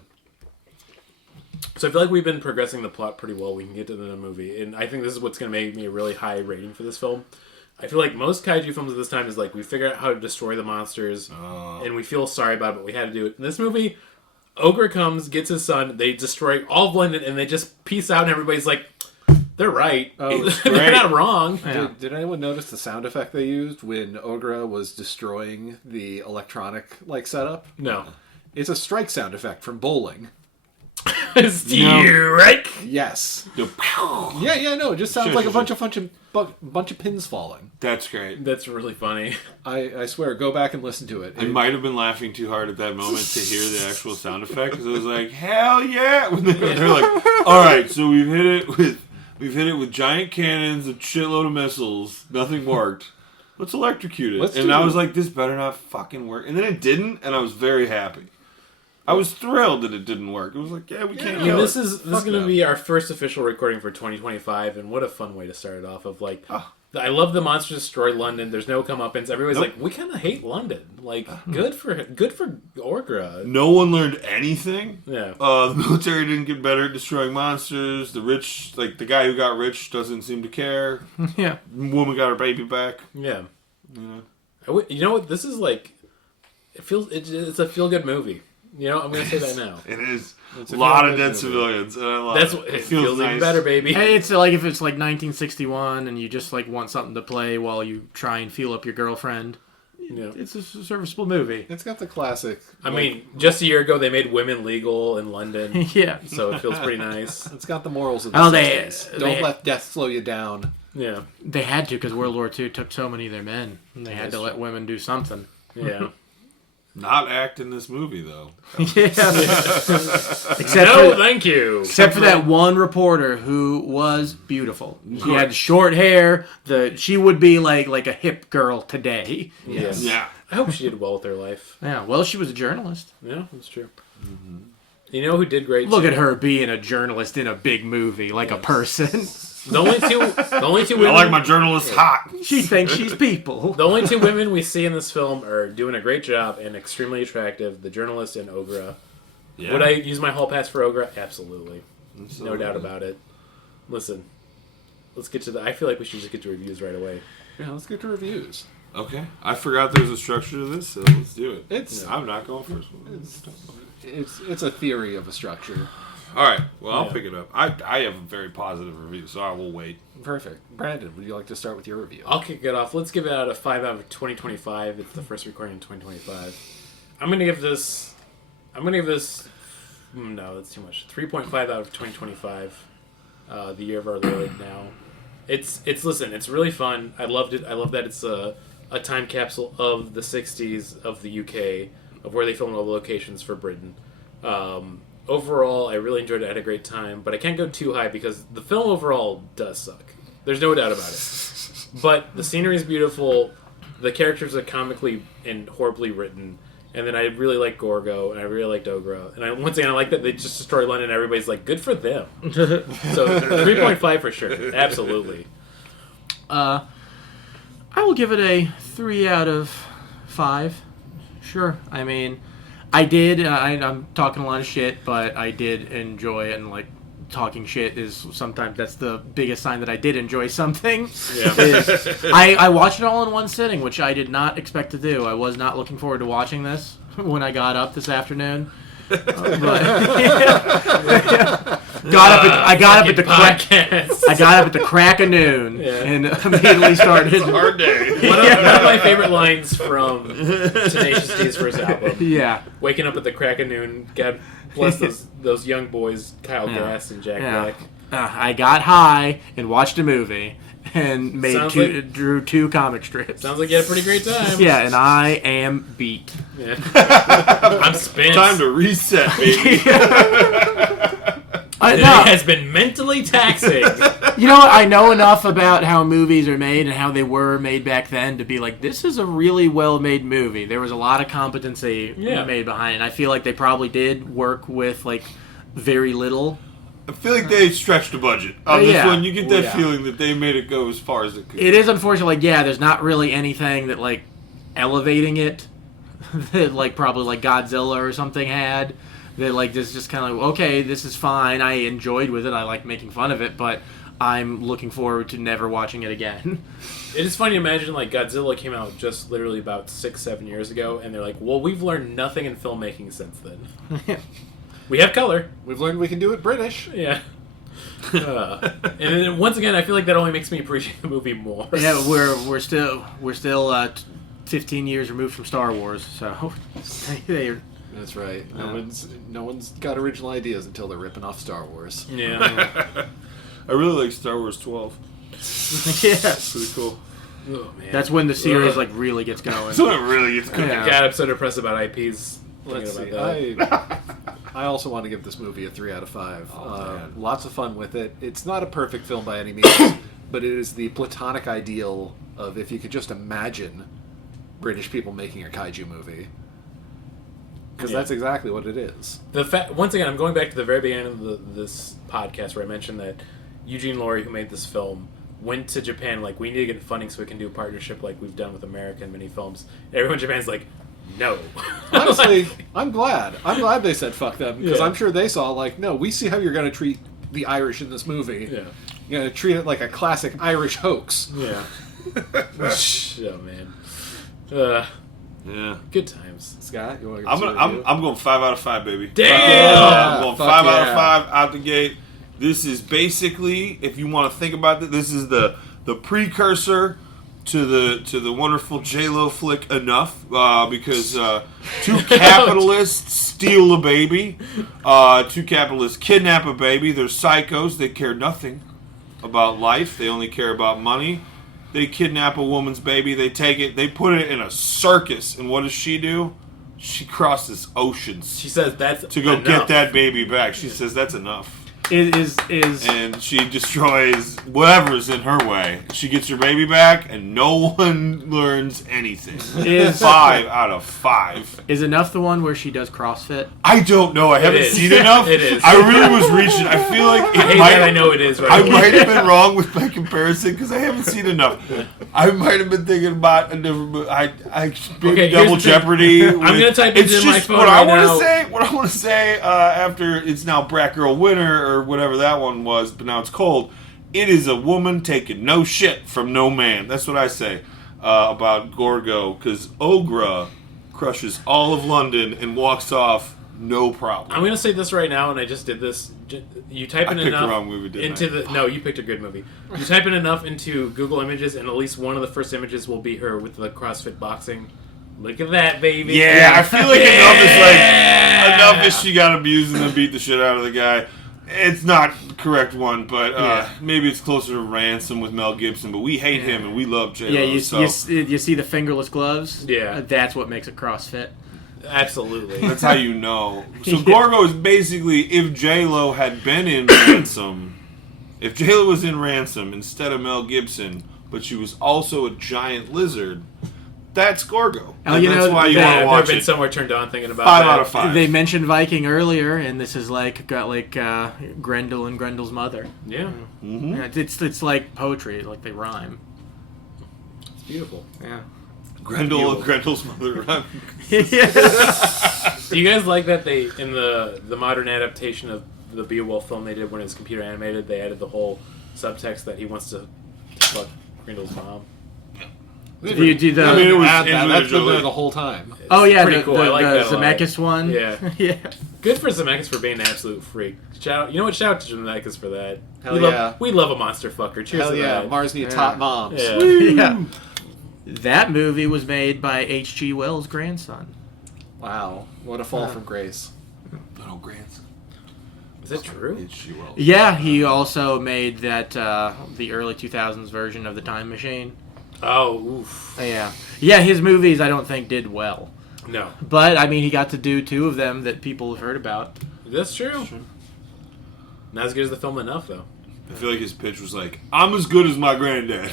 So I feel like we've been progressing the plot pretty well. We can get to the movie. And I think this is what's going to make me a really high rating for this film. I feel like most kaiju films at this time is like, we figure out how to destroy the monsters, and we feel sorry about it, but we had to do it. In this movie, Ogre comes, gets his son, they destroy all of London, and they just peace out, and everybody's like, they're right. Oh, they're not wrong. Yeah. Did anyone notice the sound effect they used when Ogre was destroying the electronic setup? No. It's a strike sound effect from bowling. Strike! Yes. the Yeah, no, it just sounds Sure, like sure, a bunch of pins falling. That's great. That's really funny. I swear, go back and listen to it. I might have been laughing too hard at that moment to hear the actual sound effect because I was like, "Hell yeah!" When they're like, "All right, so we've hit it with giant cannons, a shitload of missiles. Nothing worked. Let's electrocute it." And I was like, "This better not fucking work." And then it didn't, and I was very happy. I was thrilled that it didn't work. It was like, "Yeah, we can't." I mean, kill this it. is going to be our first official recording for 2025, and what a fun way to start it off. Of like, I love the monsters destroy London. There's no comeuppance. Everybody's like, we kind of hate London. Like, good for Orgra. No one learned anything. Yeah. The military didn't get better at destroying monsters. The rich, like the guy who got rich, doesn't seem to care. Yeah. Woman got her baby back. Yeah. You know what? This is like, it's a feel good movie. You know, I'm going to say that now. It is. A lot of dead movie. civilians. And I love That's it. what it feels nice. even better, baby. Hey, it's like if it's like 1961 and you just like want something to play while you try and feel up your girlfriend. Yeah. It's a serviceable movie. It's got the classic. I mean, just a year ago they made women legal in London, Yeah. so it feels pretty nice. It's got the morals of the Oh, 60s. Don't let death slow you down. Yeah, They had to because World War II took so many of their men. And they had That's to let women do something. yeah. Not act in this movie, though. Thank you. Except for that one reporter who was beautiful. She had short hair. She would be like a hip girl today. Yes. Yeah. I hope she did well with her life. Yeah, well, she was a journalist. Yeah, that's true. Mm-hmm. You know who did great? Look at her being a journalist in a big movie, like a person. The only two women. I like my journalists hot. She thinks she's people. The only two women we see in this film are doing a great job and extremely attractive. The journalist and Ogra. Yeah. Would I use my hall pass for Ogra? Absolutely. No doubt about it. Listen, let's get to I feel like we should just get to reviews right away. Yeah, let's get to reviews. Okay. I forgot there's a structure to this, so let's do it. I'm not going first. It's a theory of a structure. All right. Well, I'll pick it up. I have a very positive review, so I will wait. Perfect. Brandon, would you like to start with your review? I'll kick it off. Let's give it out a 5 out of 2025. It's the first recording in 2025. I'm gonna give this. No, that's too much. 3.5 out of 2025. The year of our Lord. Now, it's really fun. I loved it. I love that it's a time capsule of the 60s of the UK, of where they filmed all the locations for Britain. Overall, I really enjoyed it. I had a great time, but I can't go too high because the film overall does suck. There's no doubt about it. But the scenery is beautiful. The characters are comically and horribly written. And then I really like Gorgo, and I really liked Ogra. And once again, I like that they just destroy London, and everybody's like, good for them. So 3.5 for sure. Absolutely. I will give it a 3 out of 5. Sure. I mean, I did. I'm talking a lot of shit, but I did enjoy it, and like talking shit is sometimes that's the biggest sign that I did enjoy something. Yeah. I watched it all in one sitting, which I did not expect to do. I was not looking forward to watching this when I got up this afternoon. I got up at the crack of noon and immediately started. It's a hard day. One of my favorite lines from Tenacious D's first album. Yeah, waking up at the crack of noon. God bless those young boys, Kyle Gass and Jack Black. I got high and watched a movie and drew 2 comic strips. Sounds like you had a pretty great time. Yeah, and I am beat. Yeah. I'm spent. Time to reset, baby. It has been mentally taxing. You know what? I know enough about how movies are made and how they were made back then to be like, this is a really well-made movie. There was a lot of competency made behind it. I feel like they probably did work with like very little. I feel like they stretched the budget on this one. You get that feeling that they made it go as far as it could. It is unfortunate. Like, there's not really anything that like elevating it that like probably like Godzilla or something had. That like this just kind of like, okay, this is fine. I enjoyed with it. I like making fun of it, but I'm looking forward to never watching it again. It is funny to imagine like Godzilla came out just literally about 6-7 years ago, and they're like, well, we've learned nothing in filmmaking since then. We have color. We've learned we can do it British. Yeah. And then once again, I feel like that only makes me appreciate the movie more. Yeah, we're still 15 years removed from Star Wars, so that's right. No one's got original ideas until they're ripping off Star Wars. Yeah. I really like Star Wars 12. Yeah, that's pretty cool. Oh, man. That's when the series like really gets going. That's when it really gets going. God, I'm so depressed about IPs. Let's see. I also want to give this movie a 3 out of 5. Lots of fun with it. It's not a perfect film by any means, but it is the platonic ideal of if you could just imagine British people making a kaiju movie. Because that's exactly what it is. Once again, I'm going back to the very beginning of this podcast where I mentioned that Eugene Laurie, who made this film, went to Japan like, we need to get funding so we can do a partnership like we've done with American mini films. Everyone in Japan's like, no. Honestly, I'm glad they said fuck them, because I'm sure they saw like, no, we see how you're going to treat the Irish in this movie. Yeah. You're going to treat it like a classic Irish hoax. Yeah. Oh, man. Yeah. Good times. Scott, you want to I'm going 5 out of 5, baby. Damn! I'm going 5 out of 5 out the gate. This is basically, if you want to think about it, this is the precursor to the wonderful J-Lo flick Enough, because 2 capitalists steal a baby, 2 capitalists kidnap a baby. They're psychos. They care nothing about life. They only care about money. They kidnap a woman's baby. They take it. They put it in a circus. And what does she do? She crosses oceans. She says that's to go enough. get that baby back. She says that's enough. Is And she destroys whatever's in her way. She gets her baby back, and no one learns anything. 5 out of 5. Is enough the one where she does CrossFit? I don't know. I haven't seen enough. It is. I really was reaching. I feel like I hate that I know it is. Right. I might have been wrong with my comparison because I haven't seen enough. I might have been thinking about a different movie. Okay, Double Jeopardy. I'm gonna type it in my phone what right I want now. to say. What I want to say after it's now Brat Girl Winter or whatever that one was, but now it's cold. It is a woman taking no shit from no man. That's what I say about Gorgo, because Ogra crushes all of London and walks off no problem. I'm gonna say this right now, and I just did this. You type in I picked enough the wrong movie, didn't into I? the no, you picked a good movie. You type in enough into Google Images, and at least one of the first images will be her with the CrossFit boxing. Look at that, baby! Yeah, I feel like enough is she got abused and then beat the shit out of the guy. It's not the correct one, but maybe it's closer to Ransom with Mel Gibson. But we hate him and we love J-Lo. Yeah, you so. see the fingerless gloves? Yeah. That's what makes it CrossFit. Absolutely. That's how you know. So Gorgo is basically, if J-Lo had been in Ransom, if J-Lo was in Ransom instead of Mel Gibson, but she was also a giant lizard, that's Gorgo. Oh, And you that's know, why you that- want to I've watch been it. somewhere turned on thinking about 5 that. out of 5. They mentioned Viking earlier, and this is got Grendel and Grendel's mother. Yeah, Mm-hmm. Yeah, it's like poetry, like they rhyme. it's beautiful. Yeah. Grendel's mother. Do you guys like that they in the modern adaptation of the Beowulf film they did when it was computer animated? They added the whole subtext that he wants to fuck Grendel's mom. Do you do the? I mean, it was That's been individually- there the whole time. Oh yeah, pretty the, cool. I like that a lot. Zemeckis one. Yeah. Yeah. Good for Zemeckis for being an absolute freak. You know what? Shout out to Zemeckis for that. Hell we yeah. love, we love a monster fucker. Cheers Hell to yeah, that. Mars need top moms. Yeah. Yeah. That movie was made by H.G. Wells' grandson. Wow, what a fall from grace. Little grandson. Is it true? H.G. Wells. Yeah, he also made that the early 2000s version of The Time Machine. Oh, oof. Yeah, his movies I don't think did well. No. But, I mean, he got to do 2 of them that people have heard about. That's true. Not as good as the film Enough, though. I feel like his pitch was like, I'm as good as my granddad.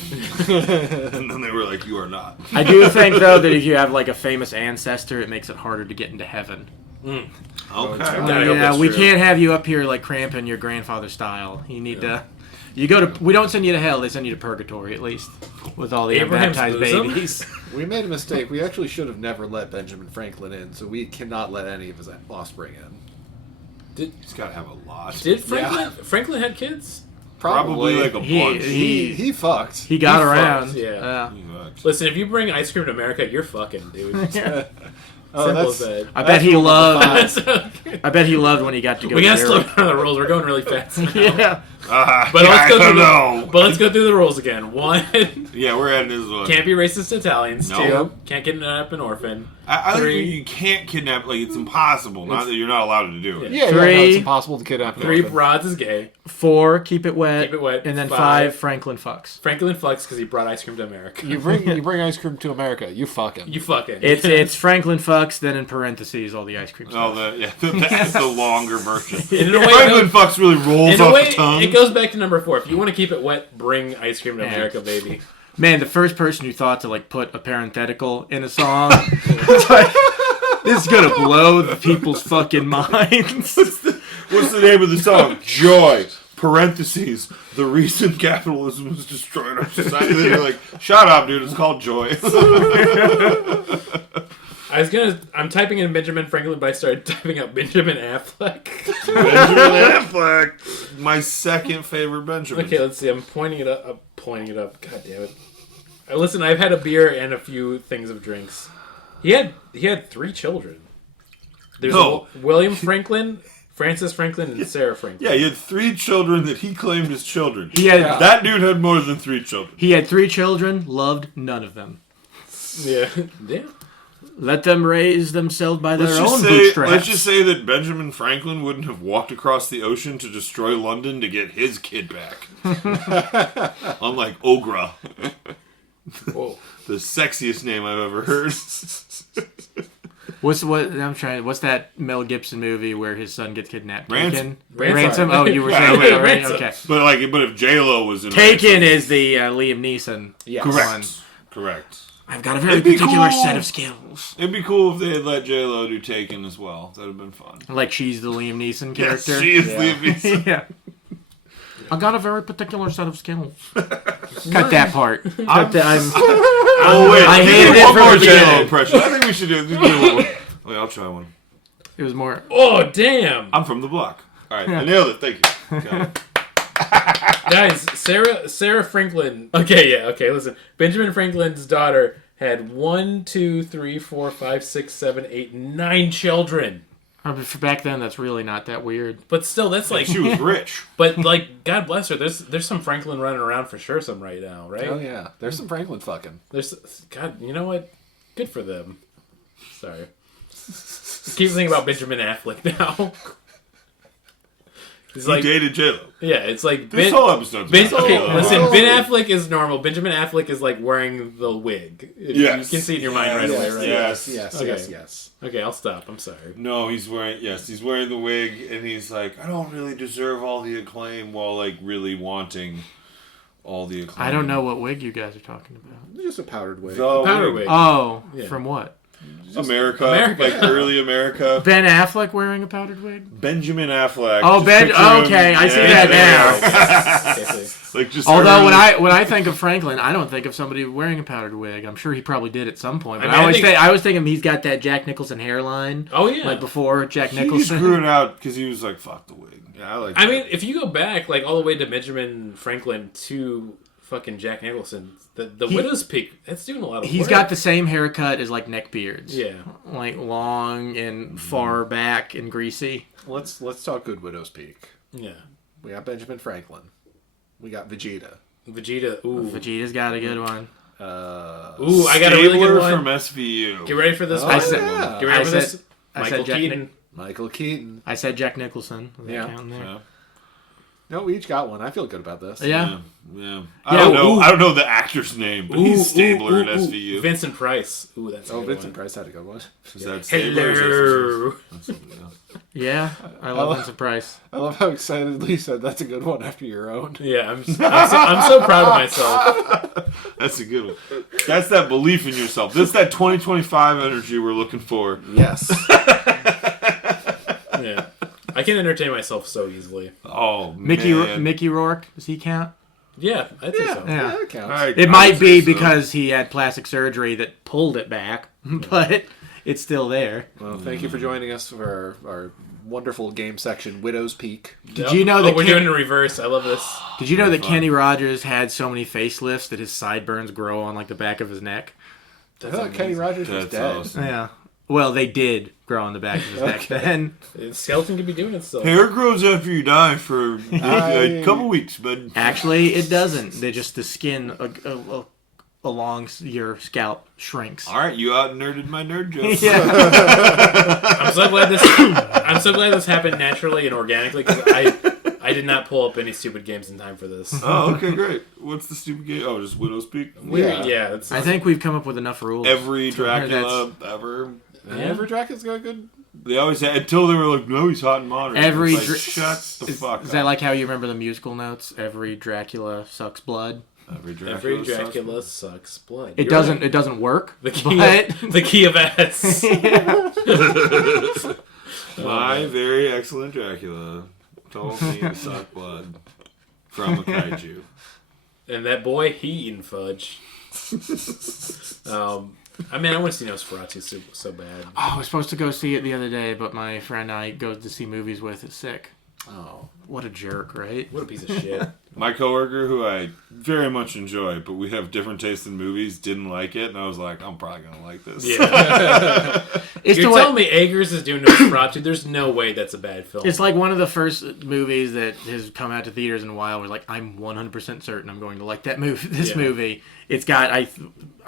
And then they were like, you are not. I do think, though, that if you have, like, a famous ancestor, it makes it harder to get into heaven. Okay. I hope that's we true. can't have you up here, like, cramping your grandfather style. You need to... You go to... We don't send you to hell, they send you to purgatory, at least. With all the Abraham's unbaptized bosom? babies. We made a mistake. We actually should have never let Benjamin Franklin in, so we cannot let any of his offspring in. He's got to have a lot. Did Franklin had kids? Probably like a bunch. He fucked. He got He around. fucked, yeah. He fucked. Listen, if you bring ice cream to America, you're fucking, dude. Simple as that. I bet he loved... Okay. I bet he loved when he got to go We to gotta slow Europe. down the rules. We're going really fast now. Yeah. But let's go I through don't know. But let's go through the rules again. 1, Yeah, we're adding this one. can't be racist to Italians. No. 2, can't kidnap an orphan. I think 3, you can't kidnap. Like, it's impossible. Not that you're not allowed to do it. Yeah, 3. it's impossible to kidnap an 3, orphan. Rods is gay. 4, keep it wet. Keep it wet. And then 5, 5, Franklin fucks. Franklin fucks because he brought ice cream to America. You bring ice cream to America. You fucking. You fucking. It's Franklin fucks, then in parentheses all the ice cream Oh, stuff. that's the longer version. In a way, Franklin fucks really rolls in a off way, the tongue. it goes back to number 4. If you want to keep it wet, bring ice cream to Yeah. America, baby. Man, the first person who thought to like put a parenthetical in a song, it's like, this is gonna blow the people's fucking minds. What's the name of the song? Joy. Parentheses. The reason capitalism has destroyed our society. Then you're like, shut up, dude. It's called Joy. I'm typing in Benjamin Franklin, but I started typing out Benjamin Affleck. Benjamin Affleck. My second favorite Benjamin. Okay, let's see. I'm pointing it up. God damn it. Listen, I've had a beer and a few things of drinks. He had 3 children. There's William Franklin, Francis Franklin, and Sarah Franklin. Yeah, he had 3 children that he claimed as children. That dude had more than 3 children. He had 3 children, loved none of them. Yeah. Damn. Let them raise themselves by their own Let's bootstraps. just say that Benjamin Franklin wouldn't have walked across the ocean to destroy London to get his kid back. Unlike Ogra. Whoa. The sexiest name I've ever heard. What's that Mel Gibson movie where his son gets kidnapped? Ransom. Ransom. Oh, you were saying Wait, that already? Ransom. Okay. But if J-Lo was in Taken Ransom, is the Liam Neeson. Yes. one. Correct. I've got a very It'd be particular cool. set of skills. It'd be cool if they had let J-Lo do Taken as well. That'd have been fun. Like she's the Liam Neeson Yes, character. she is Liam Neeson. Yeah. I got a very particular set of skills. Cut that part. Oh wait, I hated it one from more the J-Lo beginning. impression. I think we should do one more. Wait, I'll try one. It was more. Oh, damn. I'm from the block. All right, I nailed it. Thank you. Got it. Guys, Sarah Franklin. Okay, listen. Benjamin Franklin's daughter had 1, 2, 3, 4, 5, 6, 7, 8, 9 children. But for back then, that's really not that weird. But still, that's like... She was rich. But, like, God bless her. There's some Franklin running around for sure some right now, right? Oh yeah, there's some Franklin fucking. There's... God, you know what? Good for them. Sorry. Keep thinking about Benjamin Affleck now. It's He like... dated J-Lo. Yeah, it's like... This whole episode's about Okay, J-Lo. listen, Ben Affleck is normal. Benjamin Affleck is like wearing the wig. Yes. You can see it in your mind right away, right? Yes. Okay. Yes. Okay, I'll stop. I'm sorry. No, he's wearing the wig, and he's like, I don't really deserve all the acclaim, while like really wanting all the acclaim. I don't know what wig you guys are talking about. Just a powdered wig. The Powder wig. Oh, Yeah. from what? America, America. like early America. Ben Affleck wearing a powdered wig? Benjamin Affleck. Oh, Just Ben. picture him- Okay, I see Yeah, that now. Okay, see. Like just Although early- when I think of Franklin, I don't think of somebody wearing a powdered wig. I'm sure he probably did at some point. But I mean, I always think of him. He's got that Jack Nicholson hairline. Oh, yeah. like before Jack he just Nicholson. grew it out because he was like, fuck the wig. Yeah, I like. I that. mean, if you go back like all the way to Benjamin Franklin to fucking Jack Nicholson, the widow's peak, that's doing a lot of He's work. got the same haircut as like neckbeards. Yeah. like long and far back and greasy. Let's talk Good Widow's Peak. Yeah. We got Benjamin Franklin. We got Vegeta. Vegeta. Ooh. Vegeta's got a good one. Ooh, I got a really good one. from SVU. Get ready for this one. I said- Get ready for this. I Michael said Jack Keaton. Michael Keaton. I said Jack Nicholson. Is that Yeah. counting there? Yeah. No, we each got one. I feel good about this. Yeah. Yeah. I don't know the actor's name, but he's Stabler in SVU. Vincent Price. Ooh, that's a Oh, good Vincent one. Price had a good one. Is that Stabler or is that Hello. something else? Yeah, I love Vincent Price. I love how excited Lee said that's a good one after your own. Yeah, I'm so proud of myself. That's a good one. That's that belief in yourself. That's that 2025 energy we're looking for. Yes. Yeah, I can entertain myself so easily. Oh, man. Mickey Rourke, does he count? Yeah, I think so. Yeah. that counts. All right, It I might would be say so. because he had plastic surgery that pulled it back, but it's still there. Well, thank you for joining us for our wonderful game section, Widow's Peak. Did you know that we're Ken- doing it in reverse? I love this. Did you know that Kenny Rogers had so many facelifts that his sideburns grow on like the back of his neck? I thought Kenny Rogers was That's dead. awesome. Yeah. Well, they did grow on the back of his neck then. Skeleton could be doing it still. Hair grows after you die for a couple weeks, but Actually, it doesn't. They just the skin along your scalp shrinks. all right, you out nerded my nerd jokes. Yeah. I'm so glad this happened naturally and organically because I did not pull up any stupid games in time for this. Oh, okay, great. What's the stupid game? Oh, just Widow's Peak. Yeah, that's, I think we've come up with enough rules. Every to where Dracula ever. Every Dracula's got a good... They always had until they were like, no, he's hot and modern. Every It's like, Dra- shut the fuck Is up. that like how you remember the musical notes? Every Dracula sucks blood. Every every sucks. Dracula sucks blood. It You're doesn't. right. It doesn't work. The key, but the key of S. My very excellent Dracula told me to suck blood from a kaiju. And that boy, he eating fudge. I mean, I want to see Nosferatu so bad. I was supposed to go see it the other day, but my friend I go to see movies with is sick. Oh. What a jerk, right? What a piece of shit. My coworker, who I very much enjoy, but we have different tastes in movies, didn't like it, and I was like, I'm probably gonna like this. Yeah. It's You're the way- telling me Eggers is doing Nosferatu? There's no way that's a bad film. It's like one of the first movies that has come out to theaters in a while. We're like, I'm 100% certain I'm going to like that movie. This movie. It's got I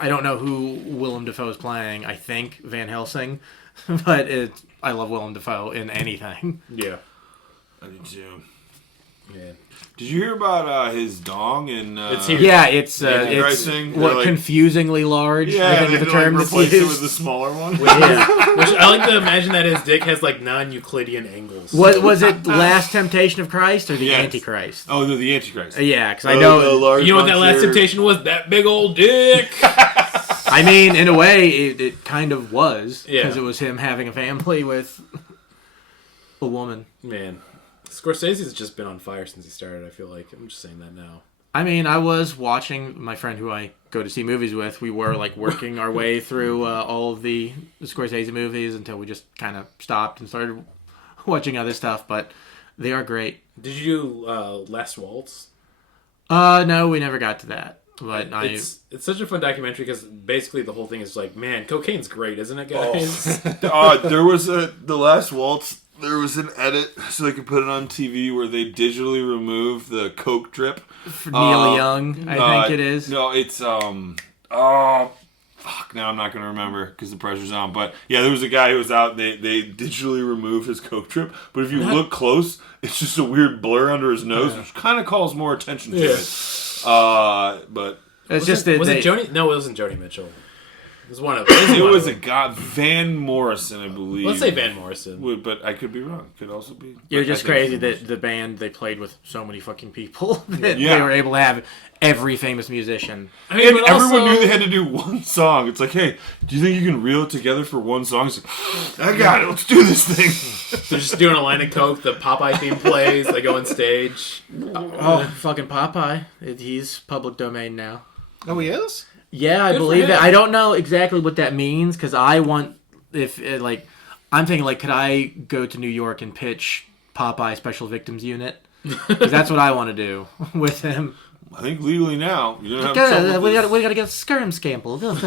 don't know who Willem Dafoe is playing. I think Van Helsing, but I love Willem Dafoe in anything. Yeah. I did too. Yeah. Did you hear about his dong and? It's here. Yeah, it's Antichrist thing? what They're like- confusingly large. Yeah, I think they is the like, term that's replaced it with used. the smaller one. Yeah. Which I like to imagine that his dick has like non-Euclidean angles. What was it? Last Temptation of Christ or the Yes. Antichrist? Oh, no, the Antichrist. Yeah, because I know. You know what that last temptation was? That big old dick. I mean, in a way, it kind of was because Yeah. it was him having a family with a woman. Man, Scorsese's just been on fire since he started. I feel like I'm just saying that now. I mean, I was watching my friend who I go to see movies with. We were like working our way through all of the Scorsese movies until we just kind of stopped and started watching other stuff. But they are great. Did you do Last Waltz? No, we never got to that. But It's such a fun documentary because basically the whole thing is like, man, cocaine's great, isn't it, guys? There was the Last Waltz. There was an edit so they could put it on TV where they digitally remove the Coke drip. for Neil Young, I think it is. No, it's fuck. Now I'm not gonna remember because the pressure's on. But yeah, there was a guy who was out. They digitally removed his Coke drip. But if you look close, it's just a weird blur under his nose, which kind of calls more attention to it. But It's Was just it Joni? No, it wasn't Joni Mitchell. It was one of them. it was a guy, Van Morrison, I believe. Let's say Van Morrison. But I could be wrong. Could also be. You're but just I think crazy it's that the band they played with so many fucking people that Yeah. they were able to have every famous musician. I mean, And but everyone also- knew they had to do one song. It's like, hey, do you think you can reel it together for one song? It's like, I got it. Let's do this thing. They're just doing a line of coke. The Popeye theme plays. They go on stage. Oh, fucking Popeye. He's public domain now. Oh, he is? Yeah, I Good for believe it. him. I don't know exactly what that means because I want, I'm thinking, like, could I go to New York and pitch Popeye Special Victims Unit? Because that's what I want to do with him. I think legally now, you don't have trouble We with gotta get a skirm scample. this.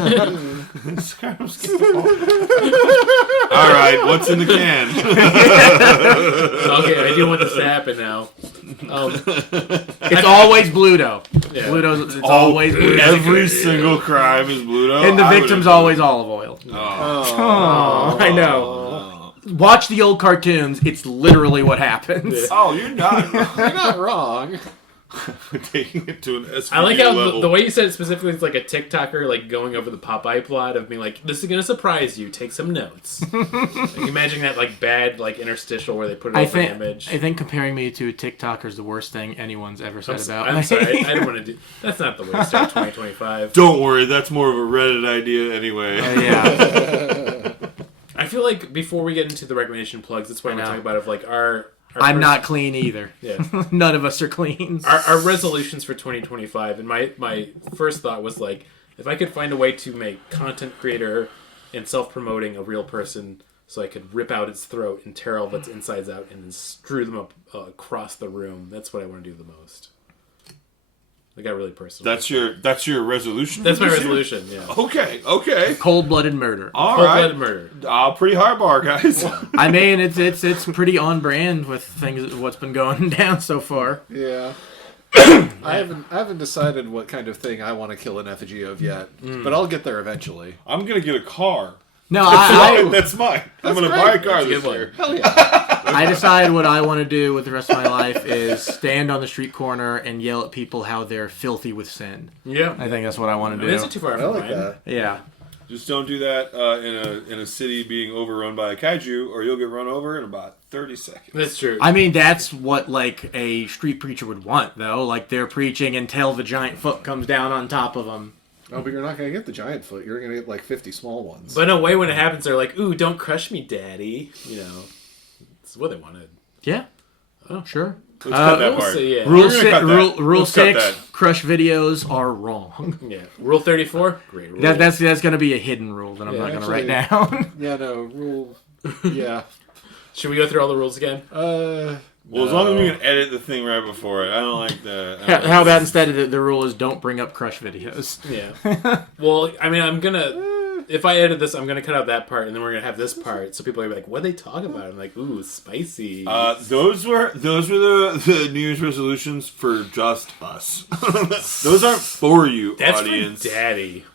All right, what's in the can? Okay, I do want this to happen now. It's always Bluto. Yeah. Bluto's it's always Bluto. Every single crime is Bluto. And the I would victim's have- always olive oil. Oh, I know. Watch the old cartoons. It's literally what happens. Oh, you're not You're not wrong. taking it to an SVU I like how level. the way you said it specifically, it's like a TikToker like going over the Popeye plot of being like, "This is gonna surprise you. Take some notes." Like, imagine that like bad like interstitial where they put it over an image. I think comparing me to a TikToker is the worst thing anyone's ever said about I'm me. sorry, I didn't want to do. That's not the way to start 2025. Don't worry, that's more of a Reddit idea anyway. Yeah. I feel like before we get into the recommendation plugs, that's why we know. talk about like our I'm not clean either. Yeah. None of us are clean. Our resolutions for 2025, and my first thought was like, if I could find a way to make content creator and self-promoting a real person so I could rip out its throat and tear all of its insides out and then screw them up across the room, that's what I want to do the most. I got really personal. That's your resolution? That's my for this year? resolution, yeah. Okay. Cold-blooded murder. All Cold-blooded right. murder. Pretty hard bar, guys. I mean, it's pretty on brand with things. What's been going down so far. Yeah. I haven't decided what kind of thing I want to kill an effigy of yet, but I'll get there eventually. I'm gonna get a car. No, That's mine. I'm gonna great. buy a car That's a this good one. year. Hell yeah. I decided what I want to do with the rest of my life is stand on the street corner and yell at people how they're filthy with sin. Yeah. I think that's what I want to It do. isn't too far I from like mine. that. Yeah. Just don't do that in a city being overrun by a kaiju, or you'll get run over in about 30 seconds. That's true. I mean, that's what, like, a street preacher would want, though. Like, they're preaching until the giant foot comes down on top of them. Oh, but you're not going to get the giant foot. You're going to get like 50 small ones. But in a way, when it happens, they're like, "Ooh, don't crush me, daddy." You know, it's what they wanted. Yeah. Oh, sure. Let's cut that We'll part. see, yeah. Rule, We're gonna si- cut that. rule Let's cut 6, that. crush videos are wrong. Yeah. Rule 34. Great rule. That's going to be a hidden rule that I'm Yeah, not going to write actually- down. Yeah, no, rule... Yeah. Should we go through all the rules again? Well, as long as we can edit the thing right before it. I don't like the... How about instead of the rule is don't bring up crush videos? Yeah. Well, I mean, I'm gonna. If I edit this, I'm gonna cut out that part, and then we're gonna have this part, so people are gonna be like, "What they talk about?" I'm like, "Ooh, spicy." Those were the New Year's resolutions for just us. Those aren't for you, That's audience. for Daddy.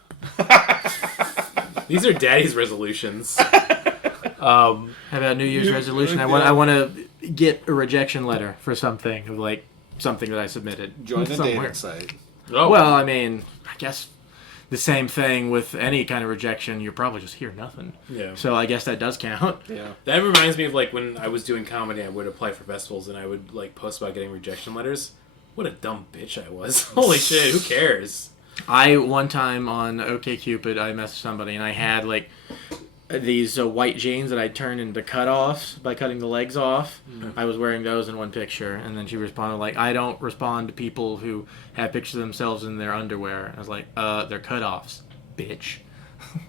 These are Daddy's resolutions. How about New Year's resolution? I want to get a rejection letter for something, like something that I submitted. Join the somewhere. dating site. Oh, Well, I mean, I guess the same thing with any kind of rejection. You probably just hear nothing. Yeah. So I guess that does count. Yeah. That reminds me of like when I was doing comedy, I would apply for festivals and I would like post about getting rejection letters. What a dumb bitch I was. Holy shit, who cares? I, one time on OkCupid, I messaged somebody and I had like these white jeans that I turned into cutoffs by cutting the legs off. I was wearing those in one picture, and then she responded like, "I don't respond to people who have pictures of themselves in their underwear." I was like, "They're cutoffs, bitch."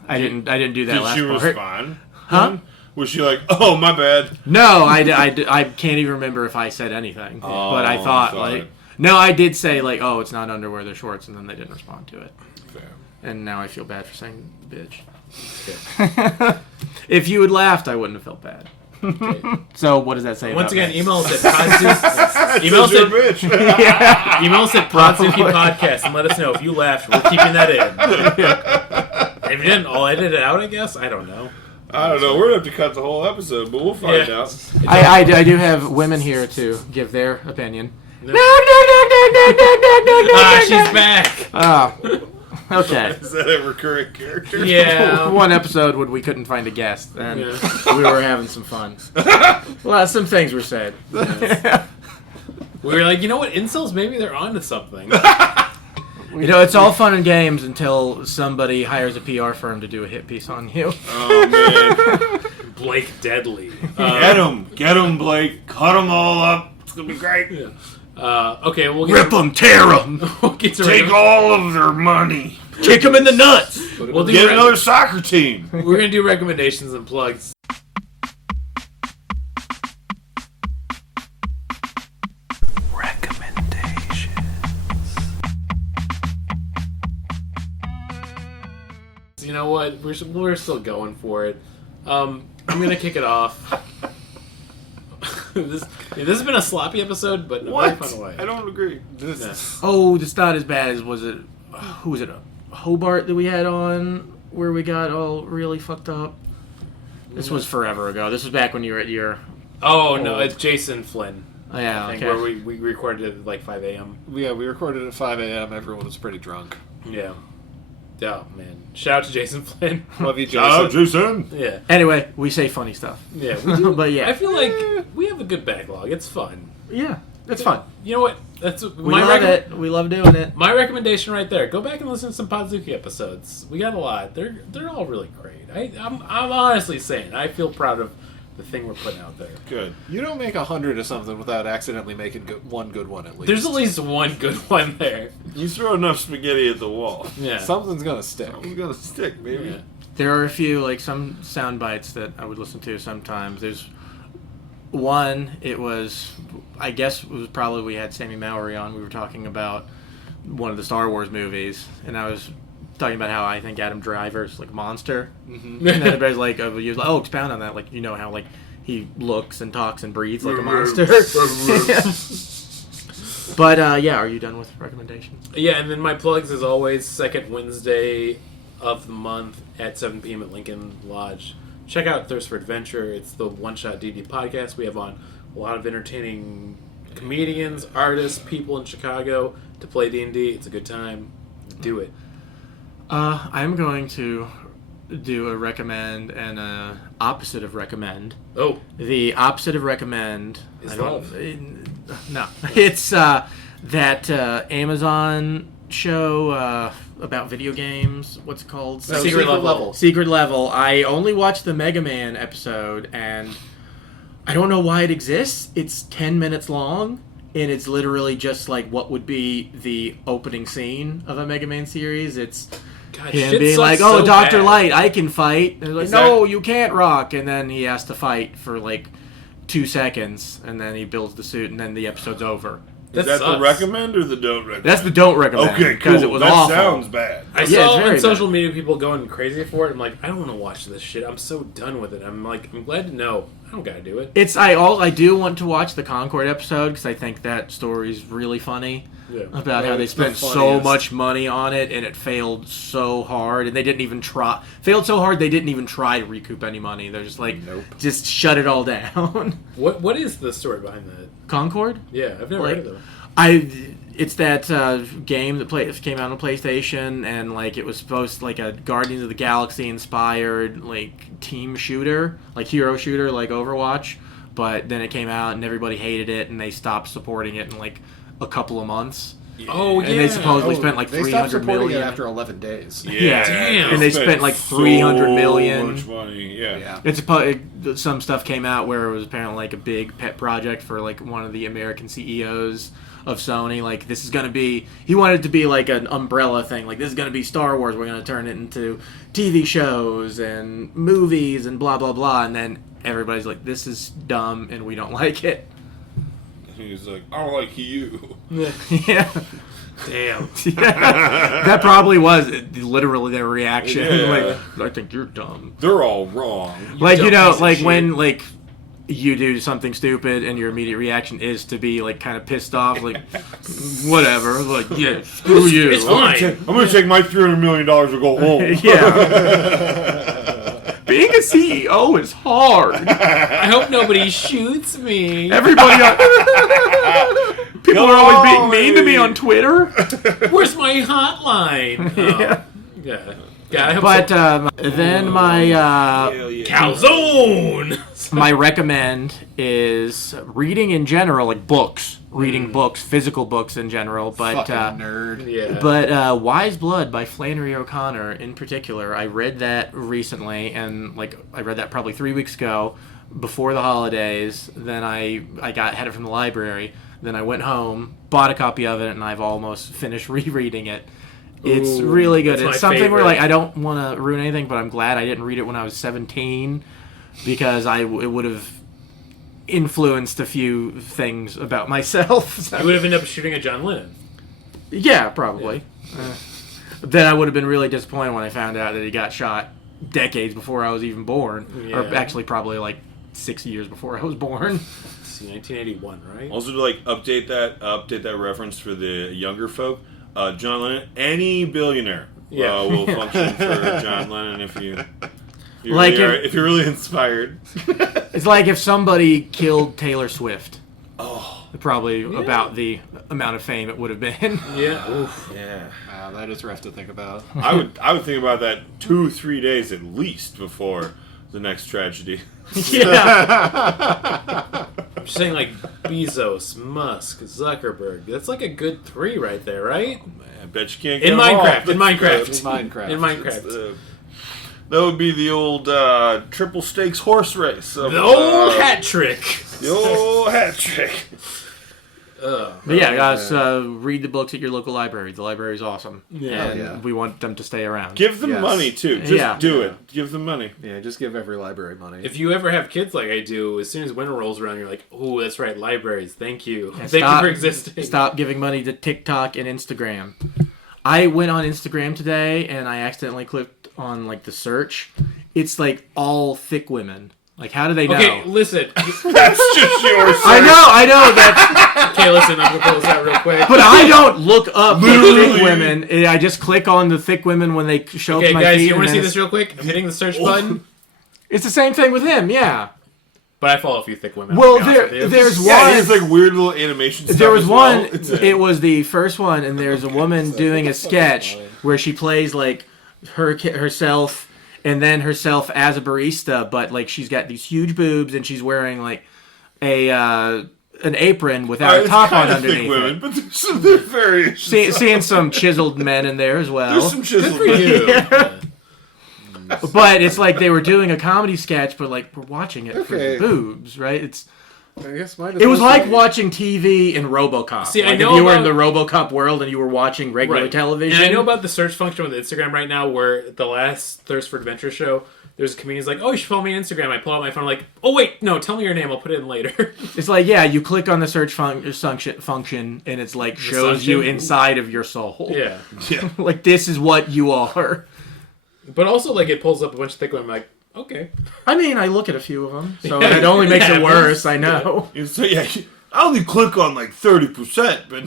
I didn't do that Did last she part. respond? Huh? Was she like, "Oh, my bad"? No, I can't even remember if I said anything. But I thought like, no, I did say like, "Oh, it's not underwear, they're shorts," and then they didn't respond to it. Fair. And now I feel bad for saying bitch. If you had laughed, I wouldn't have felt bad. Okay. So what does that say? Once about again, me? email us at Podzooky. Email us You're a at bitch. Email us at Podzooky Podcast and let us know if you laughed. We're keeping that in. If you didn't, I'll edit it out, I guess. I don't know. I don't know. We're gonna have to cut the whole episode, but we'll find Yeah. out. I do have women here to give their opinion. No. Ah, She's back. Oh, okay. Is that a recurring character? Yeah. One episode when we couldn't find a guest, and Yeah. we were having some fun. Well, some things were said. We were like, you know what? Incels, maybe they're onto something. You know, it's all fun and games until somebody hires a PR firm to do a hit piece on you. Oh man. Blake Deadly. Get him, Blake. Cut them all up. It's gonna be great. Yeah. Okay, we'll get Rip them, tear them, We'll get to Take all of their money. kick them in the nuts. We'll do Get another soccer team. We're gonna do recommendations and plugs. You know what? We're still going for it. I'm gonna kick it off. This has been a sloppy episode, but in a very fun way. I don't agree. Yeah. Oh, it's not as bad as was it? Who was it? Hobart that we had on where we got all really fucked up. This was forever ago. This was back when you were at your. Oh no, it's Jason Flynn. Oh, yeah, I think, okay. where we recorded it at like 5 a.m. Yeah, we recorded at 5 a.m. Everyone was pretty drunk. Yeah. Oh man! Shout out to Jason Flynn. Love you, Jason. Shout out, Jason. Yeah. Anyway, we say funny stuff. Yeah. We do. But yeah. I feel like we have a good backlog. It's fun. Yeah, it's fun. You know what? That's We love it. We love doing it. My recommendation right there. Go back and listen to some Podzooky episodes. We got a lot. They're all really great. I'm honestly saying I feel proud of the thing we're putting out there. Good. You don't make 100 of something without accidentally making one good one at least. There's at least one good one there. You throw enough spaghetti at the wall. Yeah. Something's gonna stick. It's gonna stick, baby. Yeah. There are a few, like, some sound bites that I would listen to sometimes. There's one, it was, I guess it was probably we had Sammy Mallory on. We were talking about one of the Star Wars movies, and I was talking about how I think Adam Driver's like a monster. And then everybody's like, oh, expound on that. Like, you know how, like, he looks and talks and breathes like a monster. But, yeah, are you done with recommendations? Yeah, and then my plugs, as always, second Wednesday of the month at 7 p.m. at Lincoln Lodge. Check out Thirst for Adventure. It's the one-shot D&D podcast. We have on a lot of entertaining comedians, artists, people in Chicago to play D&D. It's a good time. Do it. I'm going to do a recommend and a opposite of recommend. Oh, The opposite of recommend Is I don't- love. No, it's that Amazon show about video games. What's it called? Secret Level. Secret Level. I only watched the Mega Man episode, and I don't know why it exists. It's 10 minutes long, and it's literally just like what would be the opening scene of a Mega Man series. It's God, him shit being sucks like, so "Oh, Dr. bad. Light, I can fight." And they're like, Is "No, that- you can't, Rock." And then he has to fight for like 2 seconds, and then he builds the suit, and then the episode's over. Is that the sucks. recommend or the don't recommend? That's the don't recommend. Okay, because cool. it was that awful. sounds bad. I Yeah, it's saw very on social media people going crazy for it. I'm like, I don't want to watch this shit. I'm so done with it. I'm glad to know. I don't gotta do it. It's I do want to watch the Concord episode because I think that story's really funny Yeah. about how they It's the spent so funniest. much money on it and it failed so hard, and they didn't even try. Failed so hard they didn't even try to recoup any money. They're just like, just shut it all down. What is the story behind that? Concord? Yeah, I've never heard of them. It's that game that came out on PlayStation, and like it was supposed to, like a Guardians of the Galaxy inspired like team shooter, like hero shooter, like Overwatch. But then it came out and everybody hated it, and they stopped supporting it in like a couple of months. Oh, yeah. And they supposedly spent like They stopped 300 supporting million it after 11 days. Yeah. Damn. And they spent like 300 million. Much money. Yeah. Some stuff came out where it was apparently like a big pet project for like one of the American CEOs of Sony. Like, this is going to be, he wanted it to be like an umbrella thing. Like, this is going to be Star Wars. We're going to turn it into TV shows and movies and blah, blah, blah. And then everybody's like, this is dumb and we don't like it. He's like, I don't like you. Yeah. Damn. Yeah. That probably was literally their reaction. Yeah. Like, I think you're dumb. They're all wrong. Like, you know, piece of like shit. when, like, you do something stupid and your immediate reaction is to be, like, kind of pissed off, like, whatever. Like, yeah, screw you. It's fine. I'm going to take my $300 million and go home. Yeah. Being a CEO is hard. I hope nobody shoots me. Everybody people are always being mean to me on Twitter. Where's my hotline? Oh, Yeah. yeah. I hope But so. then my Calzone. my recommend is reading in general, like books. Reading books, physical books in general. But Fucking nerd. Yeah. But Wise Blood by Flannery O'Connor in particular, I read that recently, and like I read that probably 3 weeks ago before the holidays. Then I had it from the library. Then I went home, bought a copy of it, and I've almost finished rereading it. It's Ooh, really good. that's my It's something where favorite. like I don't want to ruin anything, but I'm glad I didn't read it when I was 17 because it would have influenced a few things about myself. So- You would have ended up shooting at John Lennon. yeah, probably. Then I would have been really disappointed when I found out that he got shot decades before I was even born. Or Yeah. actually probably like 6 years before I was born. See, 1981, right? Also, to like update that reference for the younger folk, John Lennon, any billionaire Yeah. will function for John Lennon if you're Like really inspired. It's like if somebody killed Taylor Swift. Probably about the amount of fame it would have been. Yeah. Oof. Yeah, Wow, that is rough to think about. I would think about that 2-3 days at least before the next tragedy. Yeah. I'm just saying, like, Bezos, Musk, Zuckerberg. That's like a good 3 right there, right? I bet you can't get In them all. Minecraft. In Minecraft. Minecraft. In Minecraft. That would be the old triple stakes horse race. Of, The old hat trick. The old hat trick. But yeah, guys, read the books at your local library. The library is awesome. Yeah. And Yeah. we want them to stay around. Give them Yes. money too. Just Yeah. do it. Give them money. Yeah, just give every library money. If you ever have kids like I do, as soon as winter rolls around, you're like, oh, that's right, libraries. Thank you. And Thank you for existing. Stop giving money to TikTok and Instagram. I went on Instagram today and I accidentally clicked on like the search. It's like all thick women. Like, how do they know? Okay, listen. That's just yours. I know that, Okay, listen, I'm going to pull this out real quick. but I don't look up the thick women. I just click on the thick women when they show up Okay, to my guys, feed. you want and to see then this real quick? I'm hitting the search button, It's the same thing with him, yeah. but I follow a few thick women. Well, I'll be honest with you. there's one. Yeah, it's like weird little animation stuff. There was as well. one. It's It was the first one, and there's a woman doing a sketch where she plays like herself, and then herself as a barista, but like she's got these huge boobs, and she's wearing like a an apron without a it's top on kind of thick underneath. women, It. but there's variations. Seeing some chiseled men in there as well. There's some chisel. Good for you. Yeah. But it's like they were doing a comedy sketch, but like we're watching it for Okay. the boobs, right? I guess mine It was like watching TV in RoboCop. See, I like know if you were in about- the RoboCop world and you were watching regular Right. television. And I know about the search function with Instagram right now, where the last Thirst for Adventure show, there's a comedian's like, oh, you should follow me on Instagram. I pull out my phone, I'm like, oh, wait, no, tell me your name. I'll put it in later. It's like, yeah, you click on the search function, and it's like shows you function? inside of your soul. Yeah. Yeah. Like, this is what you are. But also, like, it pulls up a bunch of thick women. I'm like, okay. I mean, I look at a few of them, so it only makes it worse, I know. So yeah, I only click on like 30%, but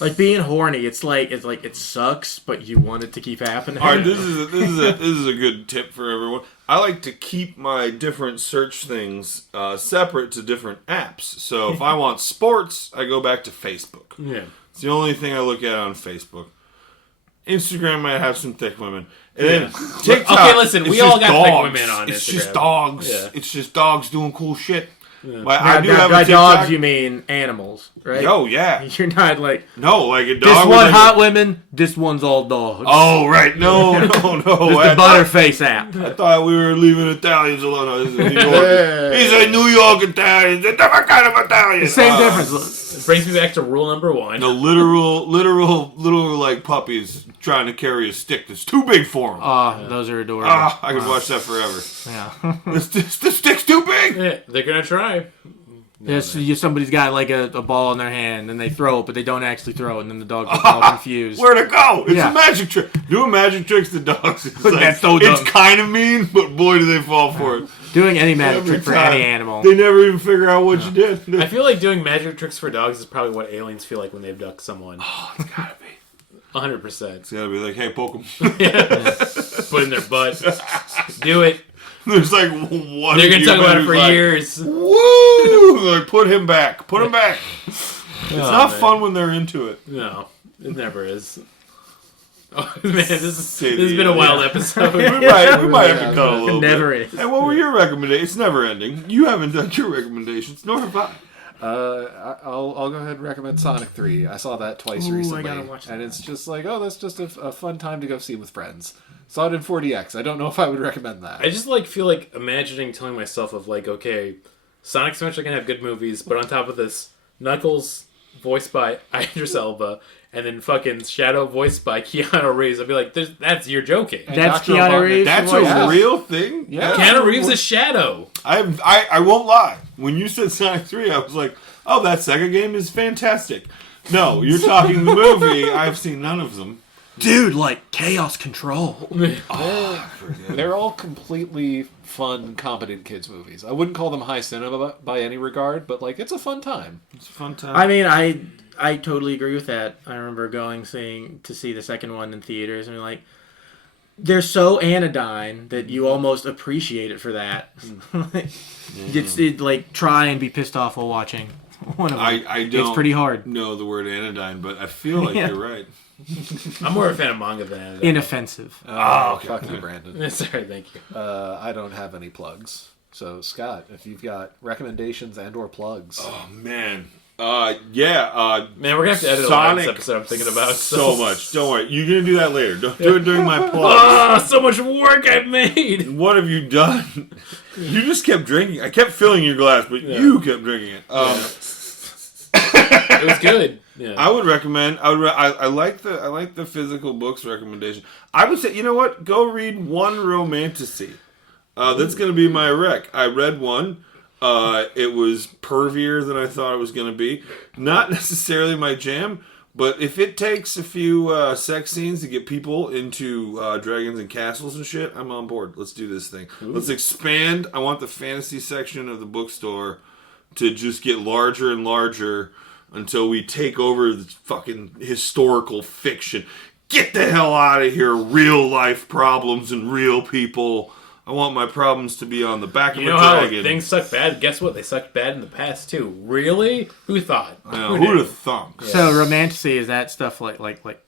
Like, Like being horny, it's like it sucks, but you want it to keep happening. All right, this is a good tip for everyone. I like to keep my different search things separate to different apps. So if I want sports, I go back to Facebook. Yeah. It's the only thing I look at on Facebook. Instagram might have some thick women. And then TikTok. Okay, listen, we all got thick women on Instagram. It's just dogs. Yeah. It's just dogs doing cool shit. Yeah. Like, I do have a by TikTok. dogs, you mean animals, right? Oh, yeah. You're not like... No, like a dog. This one hot women, this one's all dogs. Oh, right. No. This is the Butterface app. I thought we were leaving Italians alone. No, this is New York. He's a New York Italian. It's a different kind of Italian. The same difference. It brings me back to rule number 1. No, literal, like puppies trying to carry a stick that's too big for them. Oh, those are adorable. I could watch that forever. Yeah. The stick's too big. Yeah, they're going to try. Yes, somebody's got like a ball in their hand and they throw it, but they don't actually throw it, and then the dog gets all confused. Where'd it go? It's Yeah. a magic trick. Doing magic tricks to dogs. It's, like, That's so dumb. it's kind of mean, but boy, do they fall for it. Doing any magic Every trick for time. any animal. They never even figure out what you did. I feel like doing magic tricks for dogs is probably what aliens feel like when they abduct someone. Oh, it's gotta be. 100%. It's gotta be like, hey, poke them. Put in their butt. Do it. There's like one. They're going to talk about it human for who's like, years. Woo! Like, put him back. Put him back. It's not man. fun when they're into it. No, it never is. Oh, man, this has been a wild episode. We might have to cut a little It never bit. is. Hey, what were your recommendations? It's never ending. You haven't done your recommendations, nor have I. I'll go ahead and recommend Sonic 3. I saw that twice recently. I gotta watch that. And it's just like, that's just a fun time to go see with friends. Saw it in 4DX. I don't know if I would recommend that. I just feel like imagining telling myself of okay, Sonic's eventually gonna have good movies, but on top of this, Knuckles voiced by Idris Elba, and then fucking Shadow voiced by Keanu Reeves. I'd be like, you're joking. That's Dr. Keanu Obama- Reeves. That's voice. a real thing? Yeah. Keanu Reeves is Shadow. I won't lie. When you said Sonic 3, I was like, oh, that Sega game is fantastic. No, you're talking the movie. I've seen none of them. Dude, like Chaos Control. They're all completely fun, competent kids movies. I wouldn't call them high cinema by any regard, but it's a fun time. It's a fun time. I mean, I totally agree with that. I remember to see the second one in theaters, and they're so anodyne that you almost appreciate it for that. Try and be pissed off while watching one of them. I don't it's pretty hard. know the word anodyne, but I feel like Yeah. you're right. I'm more a fan of manga than anything. Inoffensive. Oh, Fuck you, Brandon. Sorry, thank you. I don't have any plugs. So, Scott, if you've got recommendations and or plugs. Oh, man. Man, we're gonna have to edit a lot of this episode. I'm thinking about so much. Don't worry. You're gonna do that later. Don't do it during my plug. Oh, so much work I've made. What have you done? You just kept drinking. I kept filling your glass, but you kept drinking it. It was good. Yeah. I would recommend. I like the physical books recommendation. I would say, you know what? Go read one Romantasy. That's gonna be my rec. I read one. It was pervier than I thought it was going to be. Not necessarily my jam, but if it takes a few sex scenes to get people into dragons and castles and shit, I'm on board. Let's do this thing. Ooh. Let's expand. I want the fantasy section of the bookstore to just get larger and larger until we take over the fucking historical fiction. Get the hell out of here. Real life problems and real people. I want my problems to be on the back of a dragon. How things suck bad? Guess what? They sucked bad in the past too. Really? Who thought? Who'd have thunk? Yeah. So Romantasy, is that stuff like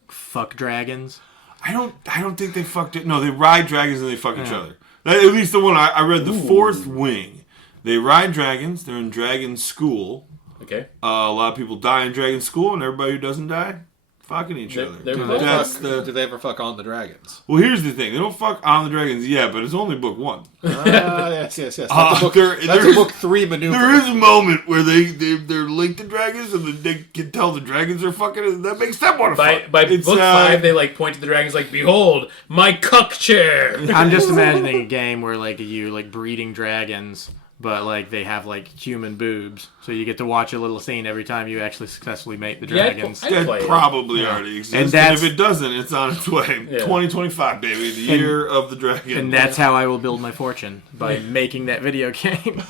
fuck dragons? I don't think they fucked it. No, they ride dragons and they fuck each other. At least the one I read, the Fourth Wing. They ride dragons. They're in dragon school. Okay. A lot of people die in dragon school, and everybody who doesn't die, fucking each other. Do they ever fuck on the dragons? Well, here's the thing. They don't fuck on the dragons yet, but it's only book 1. Yes. That's a book 3 maneuver. There is a moment where they're linked to dragons, and they can tell the dragons are fucking, and that makes them want to fuck. By book 5, they point to the dragons behold, my cuck chair. I'm just imagining a game where you breeding dragons, but they have human boobs, so you get to watch a little scene every time you actually successfully mate the dragons. That probably already exists. And if it doesn't, it's on its way. 2025, baby, the year of the dragon. And that's how I will build my fortune, by making that video game.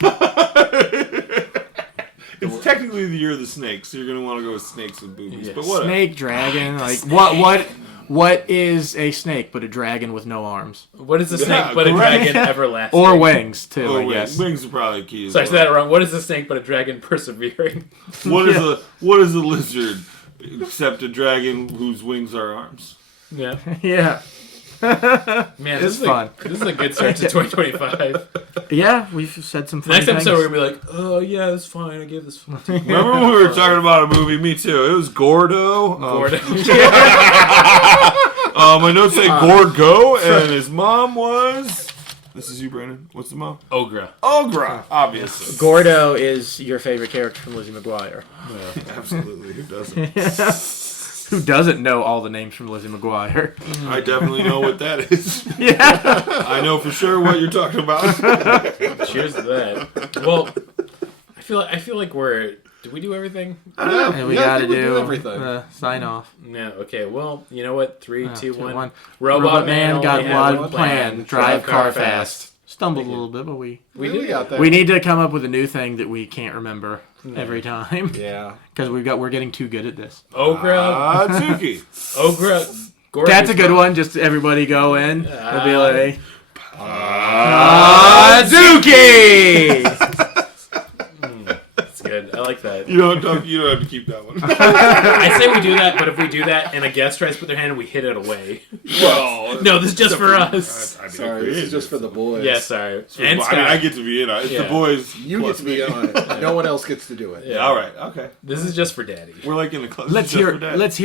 It's technically the year of the snake, so you're gonna want to go with snakes with boobies. Yes. But whatever. Snake, dragon, like what is a snake but a dragon with no arms What is a snake Yeah, but a correct. dragon everlasting? or wings too? Oh, I guess. wings are probably key. As Sorry, I said well. that wrong. What is a snake but a dragon persevering? What is a lizard except a dragon whose wings are arms? Yeah. Yeah, Man, It's fun. This is a good start to 2025. yeah. We've said some funny Next episode, things. we're going to be like, oh, yeah, it's fine. I gave this fun. Remember when we were talking about a movie? Me too. It was Gordo. Gordon. My notes say Gorgo, and his mom was. This is you, Brandon. What's the mom? Ogra. Ogra, obviously. Gordo is your favorite character from Lizzie McGuire. Absolutely. Who doesn't? Who doesn't know all the names from Lizzie McGuire? I definitely know what that is. Yeah. I know for sure what you're talking about. Cheers to that. Well, I feel like we're... Did we do everything? And we I gotta think we do everything. sign off. No. Okay, well, you know what? 3, 2, 1. 1. Robot Man got only had one plan. Drive car fast. Stumbled a little bit, but We We got that. we need to come up with a new thing that we can't remember every time. Yeah. Because we're getting too good at this. Ogra. Podzooky. Ogra. Gorgo. That's a good one. Just everybody go in. It'll be like Podzooky. That's good. I like that. You don't have to keep that one. I say we do that, but if we do that and a guest tries to put their hand and we hit it away. Well, No, this is just for us. Sorry, this is just for the boys. Yeah, sorry. I And Scott. I get to be in on it. It's Yeah. the boys. You get plus to be me. on it. No one else gets to do it. Yeah. All right. Okay. This is just for Daddy. We're like in the club. Let's hear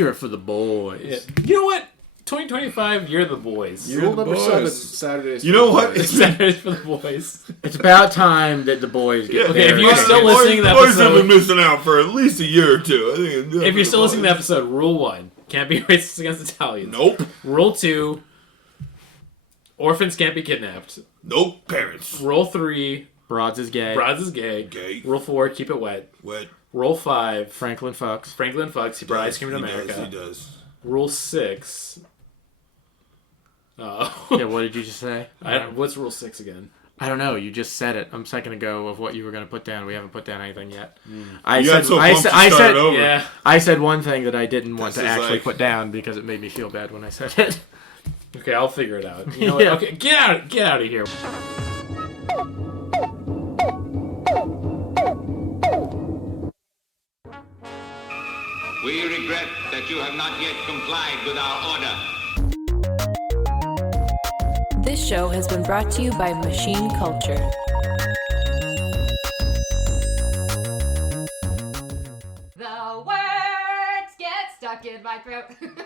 it for the boys. Yeah. You know what? 2025, you're the boys. Rule number boys. 7, Saturdays. You know what? Saturdays for the boys. It's about time that the boys get Okay, if there. you're still boys, listening to the boys have been episode, missing out for at least a year or two. I think if you're still listening to the episode, rule 1, can't be racist against Italians. Nope. Rule 2, orphans can't be kidnapped. Nope. Parents. Rule 3, Broads is gay. Braz is gay. Gay. Rule 4, keep it wet. What? Rule 5, Franklin fucks. Franklin fucks. He brought ice cream to He America. does, he does. Rule 6. Yeah, what did you just say? What's rule 6 again? I don't know. You just said it a second ago of what you were going to put down. We haven't put down anything yet. You got so pumped to start it over. Yeah. I said one thing that I didn't want This to is actually like- put down because it made me feel bad when I said it. Okay, I'll figure it out. You know Yeah. what? Okay, get out of here. We regret that you have not yet complied with our order. This show has been brought to you by Machine Culture. The words get stuck in my throat.